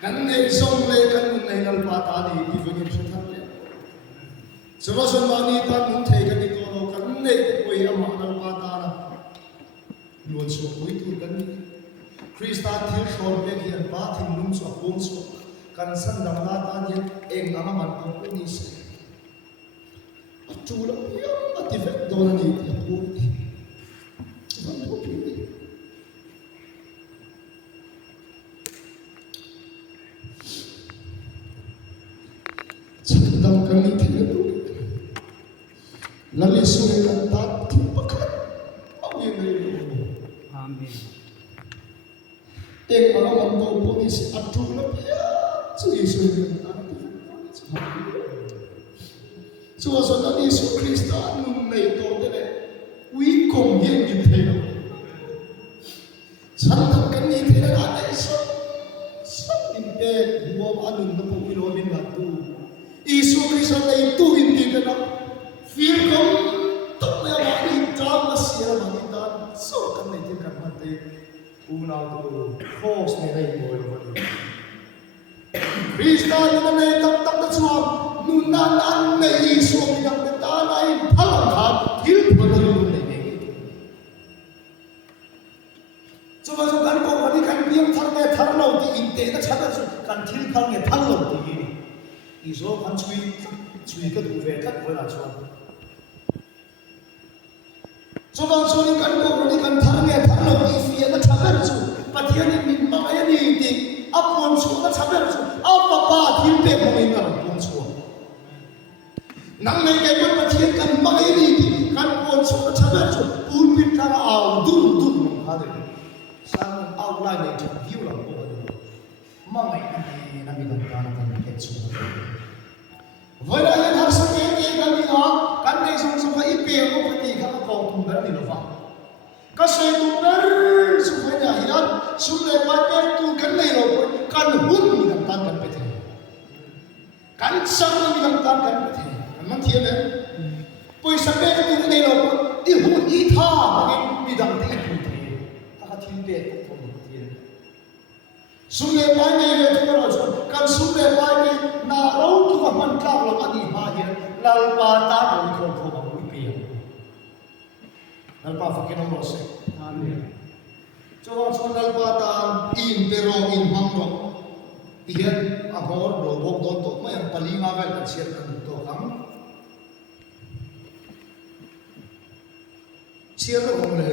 kan nei zong le kan nun nei nal pa ta ni di veng im thak le so so ma ni ta nun thei kan ni to no kan nei ko hi ama nal pa ta na nuan so ko tu kan ni krista thil shor me hian pa thim nun so bom so kan san dang la ta ni eng ama man ko ni se tu la ya ati ve do na ni ti ko Sedang kami tidak tahu. Lalu sungai kata timpakan. Apa yang dari Amin. Yang orang tahu polisi atuh lebih ya. Sungai kata Suasana Yesus Kristus nunai tahu deh. Wi kong yang kita. Sedang kami tidak ada isu. Sampai buat anu nampu milobin batu. Isu Kristus itu inti dalam firman tak mewakili dalam siapa kita so kan itu kan mati unau tu kos merai boleh Kristus itu merai tak suam nunan ane Isu yang bertanai halang hat hil pengaruh ini coba kan kau kan biang tharlau di inti itu cara kan hil kalnya tharlau di ini Isu kan cui ke tu kan boleh langsung. Coba ni kan kau ni kan tharlau di sini ada cabar tu. Patian ni memang ayah ni di apa tu ada cabar tu. Apa hil pe mengenal apa tu. Nang mereka patian kan memang ni di kan apa tu ada cabar tu. Pulpit cara dur ada. Sang outline itu view lah kau ada. Memang ini nabi dan kan kecil. Vậy là những học sinh cái cái gì đó, cái này xong xong phải bèo có cái gì khác có cùng cái này là phải. Cái sự tụng đó xong phải nhà hiến sum le pai pe tu kan nei lo kan hun mi dam tan kan pe the kan sang mi dam tan kan pe the man thian ne poi sa pe tu nei lo i hun i tha mi dam te tu the ta thin pe ko thian sum le pai nei le tu ro so kan sum le pai pe na ro tu ka man ka lo ani ma hian lal pa ta ro ko ko ba mu pe lal pa fa ke no lo se Amen. Cho nal pa ta in pero in ham ro ian agor ro bok don to ma yang pali ma vel kan siat kan to kam siat ro hom le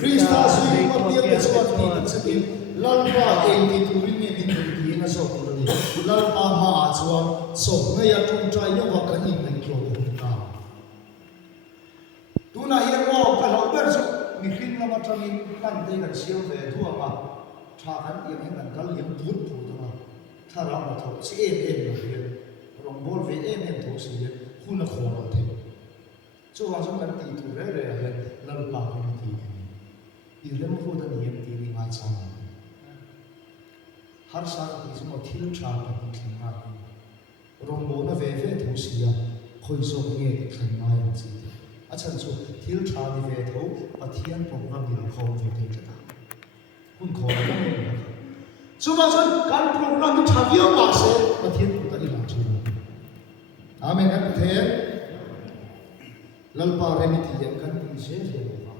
Krista sui ma pia ke so ti kan sakin lal pa e ti tu ri ne din ti na so ko ri lal pa ma chuan so na ya tung trai yo wa kan in na kyo ta tu na hian mo ka lo ber so mi khin lama tangin kan te kan siau ve thua ma tha kan tiam hen kan kal liam put pu to ma tha ra ma tho si em lo hian rong bol ve em tho si hian khu na kho ro the chu wa so kan ti tu re re hian lal pa ki ti i rem khu da niam ti ri ma chang har sa ki so thil tha ka ti thing ma rong bo na ve ve tho si ya khoi so nge thang ma ya chi achan chu thil tha ni ve tho pathian program ni kho ve te ta hun kho na me chu ba chon kan program ni tha vio ma se pathian ku ta ni la chu amen am the lal pa re mi ti yan kan ti se se ba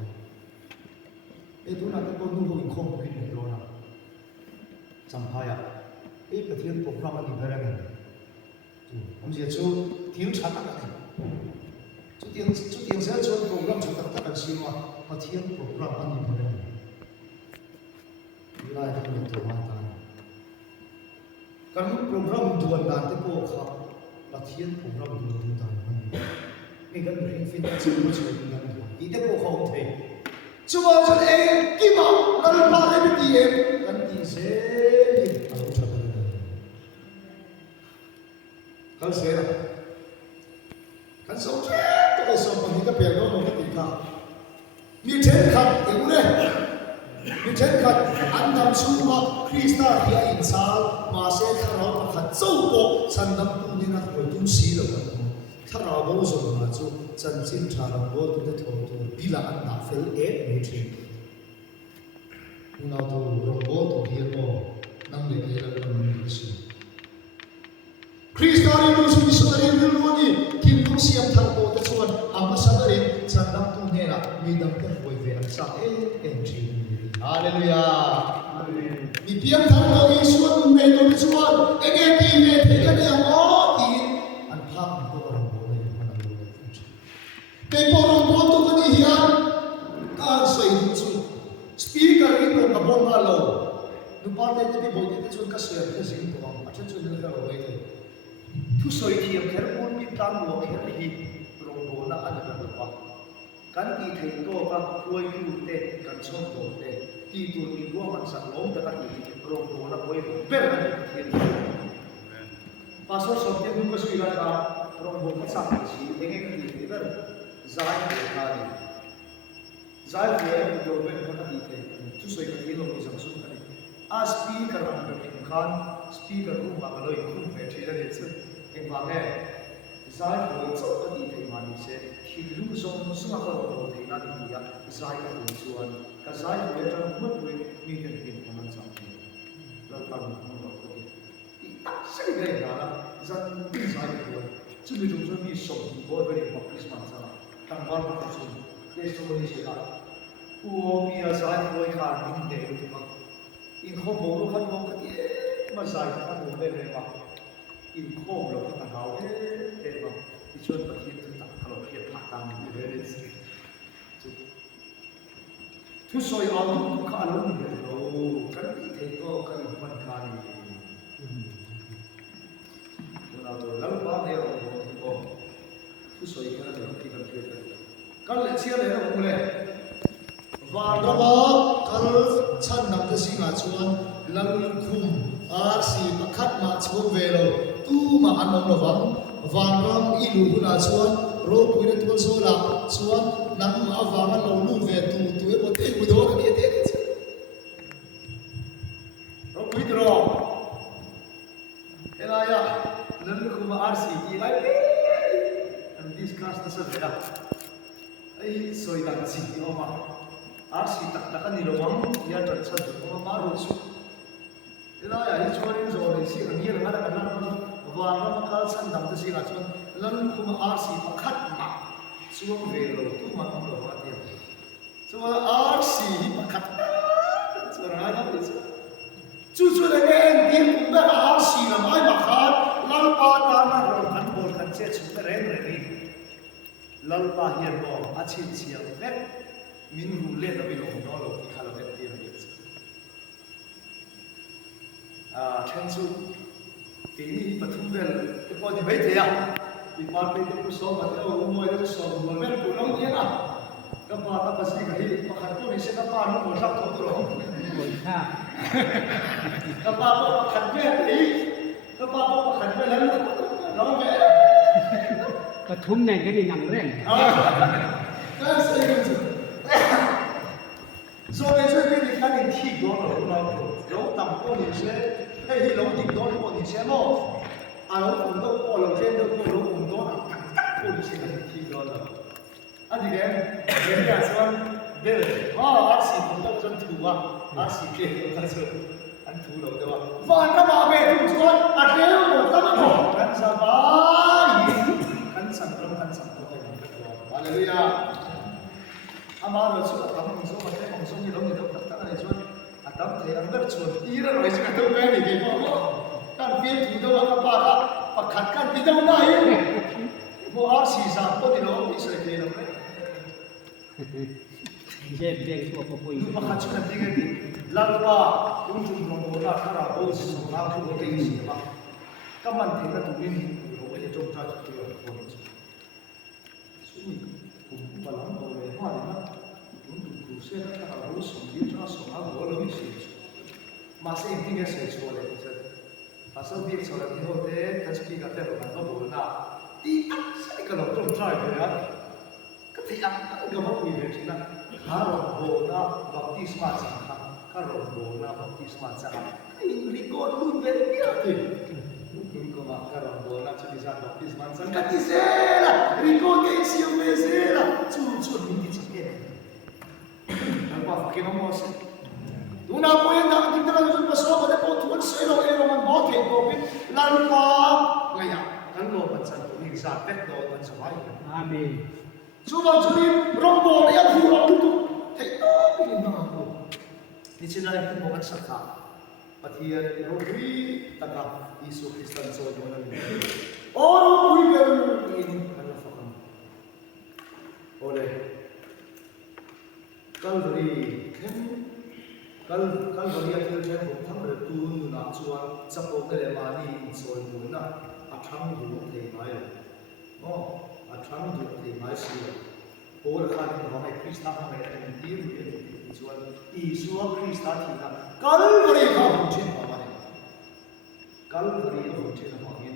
e tu na ta ko nu ho in kho ni ne lo na cham pha ya e pathian program ni ve ra ne tu am je chu thil tha ta ka chút tiền sẽ cho program chúng ta cần xin mà thiên program anh nhìn thấy lại không được tổ hoàn toàn cần program tuần đàn tới bộ khác là thiên program tuần đàn mình cần bring fin chỉ một chuyện là đi tới bộ không thể chúng ta cho em kim bảo là ba cái gì em cần gì sẽ cần sẽ là kan so ke to so pa ni ka pe no no ti ka mi then khat e ure mi then khat an dam su ma krista hia in sal ma se kharo pa khat so ko san dam tu ni na ko tu si lo ka kharo bo so ma chu chan chin tha lo bo tu te tho tu bila an na fel e mi thi una to ro bo tu hi mo nam le ke la ko ni si krista ni lu su so ri lu ni kim lu siam thang ko ta chuan ama sadari chan dam tu ne la mi dam te hoi ve an sa e en thi hallelujah Amen. mi piam thang ko i suan me no ni chuan e ge ti me the ka ne o ti an pha ko ro bo le ma na lo pe po ro bo tu ka ni hian ka sai chu speaker in ro ka bo ma lo nu pa te te bo te chuan ka share ka sing to a chen chu ni ka ro ve thu soi thiam kher on mi tam lo kher hi rong bo na an ka pa kan ti thei ko ka huai lu te kan chom to te ti tu ni bo man sang lom ta ka ti rong bo na boi ber na thiam pastor so te nu ko sui la ka rong bo ka sa chi enge ka ti ber zai ke ka ni zai ke do ber ka ti te thu soi ka ti lo mi sang su ka ni a speaker an ka kan speaker ru ma ka lo i khum ve thi la ni chu em vào nghe giải phẫu cho cái gì thì mà mình sẽ thì lúc xong xong mà có thể là gì vậy giải phẫu chuan cái giải phẫu trong mất người mình cần tìm của mình xong là bằng không có cái gì sẽ cái này là dân đi giải phẫu chứ mình chúng tôi đi sống với cái điều Christmas sao tăng văn hóa chúng để cho mình sẽ là bây giờ giải phẫu khá mình để được không in không bố nó không có cái gì mà giải phẫu không bố về mà in khom lo ka hau e ba ti chuan pathian tu tak kalo phiat thak tam ni ve le si thu soi al tu kha lo ni lo kan ti thei ko kan man kha ni na to lal ba ne ro ti ko thu soi ka le ti kan phiat kan le chia le ro mu le va ro ba kal chan nam te si nga chuan lal khum ar si pakhat ma chho ve lo tu ma anom lo wang van ram i lu na chuan ro puin tol so la chuan nằm áo vàng ăn lẩu luôn về tù ấy một tí đó là địa thế chứ nó quý rồi thế là ya lần lúc mà RC lại and discuss nó sẽ về ấy soi đàn gì mà RC tak tak ni lawang ya tan sa du ma ro su ila ya hi chorin zo le si ang yel ngada kan na wa ma kal san dam ta si la chon lan kuma RC pakhat ma chuang ve lo tu ma am lo ma ti so RC pakhat so ra na bi chu le ngen din ba RC na mai ma khat lal pa ta na ro kan bol kan che chu ta ren re ni lal pa hian bo a chin chiang le min ru le da bi lo no lo ki khala de ti ni chen chu ti ni pathum vel te po di bai the ya ti pa pe te ku so ma te o mo de so mo vel ku long ti na ka pa ta pa si ga hi pa khan ko ni se ka pa no mo sa to to ro bồi tha ka pa pa khan ve ti ka pa pa khan ve lan no ve có thúng này cái gì nằm lên ka se ga chu so le so ke ni kan ni thi go lo lo lo tam ko ni se he hi lo ti do ko ni se lo a lo ko do ko lo chen do ko lo ko do na ko ni se ni thi go lo a di ke ke ya son be a si ko do chen tu wa a si ke ka so an tu lo de wa fa ka ba be tu chuan a ke mo ta ma ko kan sa ba yi kan san ram kan san ko hallelujah ama lo chu tam mong so ma te mong so ni lo ni do tak tak ni chuan a tam the ang dar chuan ti ra roi chu ka to be ni ke mo kan pin tu do ka pa ka pa khat kan ti do na hi mo ar si sa ko ti lo ni se ke lo dẹp đèn của cô quỳ pa khat chu na ti ke lal pa yung chung rong ko na khara bo si so na khu te si ma ka man the na tu min lo we chom ta chu ko ko ni su ni ku pa lam ko le ha ni na tu se na khara bo so ni tra so na bo lo ni si ma se in tinga se chu le se pa so bi so la ni ho te ka chi ka te ro na ko bo na ti ta sai ka lo chom tra ke ya ka ti ang ka ma ku ni chi na ha ro bo na baptisma cha ka ro bo na baptisma cha ka in ri ko lu ve ni a ti kun ko ma ka ro bo na chi sa baptisma cha ka ti se la ri ko ke si o me se la chu chu ni ti chi ke al pa ke no mo se una po yan da ti tra ju pa so ba de po tu se lo e lo man bo ke ko pi la lu pa la ya kan lo pa cha ni sa pet do man sa wai amen chú vào chú đi rong bò đấy ăn thua rong tuk thấy đó cái gì mà cô đi trên đây cũng một cái sắc khác và thì rong quý tất cả Isu Kristus rồi đó là rong quý về ini kalau fakam oleh Calvary kan Calvary itu dia bukan bertu nak cuan support dari mani soal guna akan dulu terima oh akan dulu terima sih Paul kan orang Kristen orang yang dia cuan Isu Kristus kita Calvary kan bukan apa ni Calvary itu bukan apa ni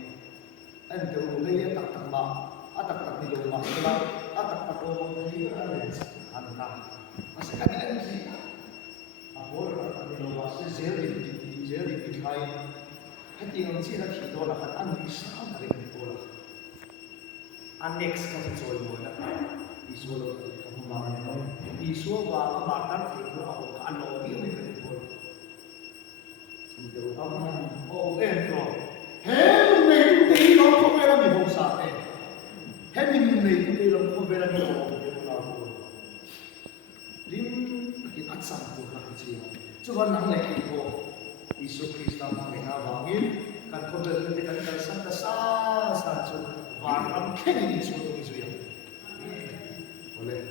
ente ulaya tak tambah atak tak di luar sekolah atak tak orang di anta masih kan ini Apol tak di luar sejeri dikai hati orang Cina hidup lah kan anis sama dengan pola annex kan sesuai moda Isu kembangan Isu bawa makan itu aku kan lagi ni kan pola itu apa oh entro Hem này cũng tí nó không phải là mình hồng sạc này Hem mình này cũng tí nó không phải là mình hồng sạc này Rim cái ắt sẵn của các chị Chứ vẫn nắng lại cái bộ Isu Krista mà mình đã vào nghiên Cần không được cái cần cần sẵn ta xa chú Và nằm khen những Isu của Isu yếu Boleh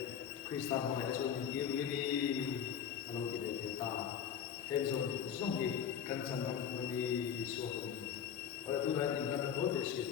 Krista mà mình đã chú mình yêu đi Kalau tidak kita Hem zong di Cần sẵn nằm đi Isu của mình Oleh Tuhan yang kata boleh sih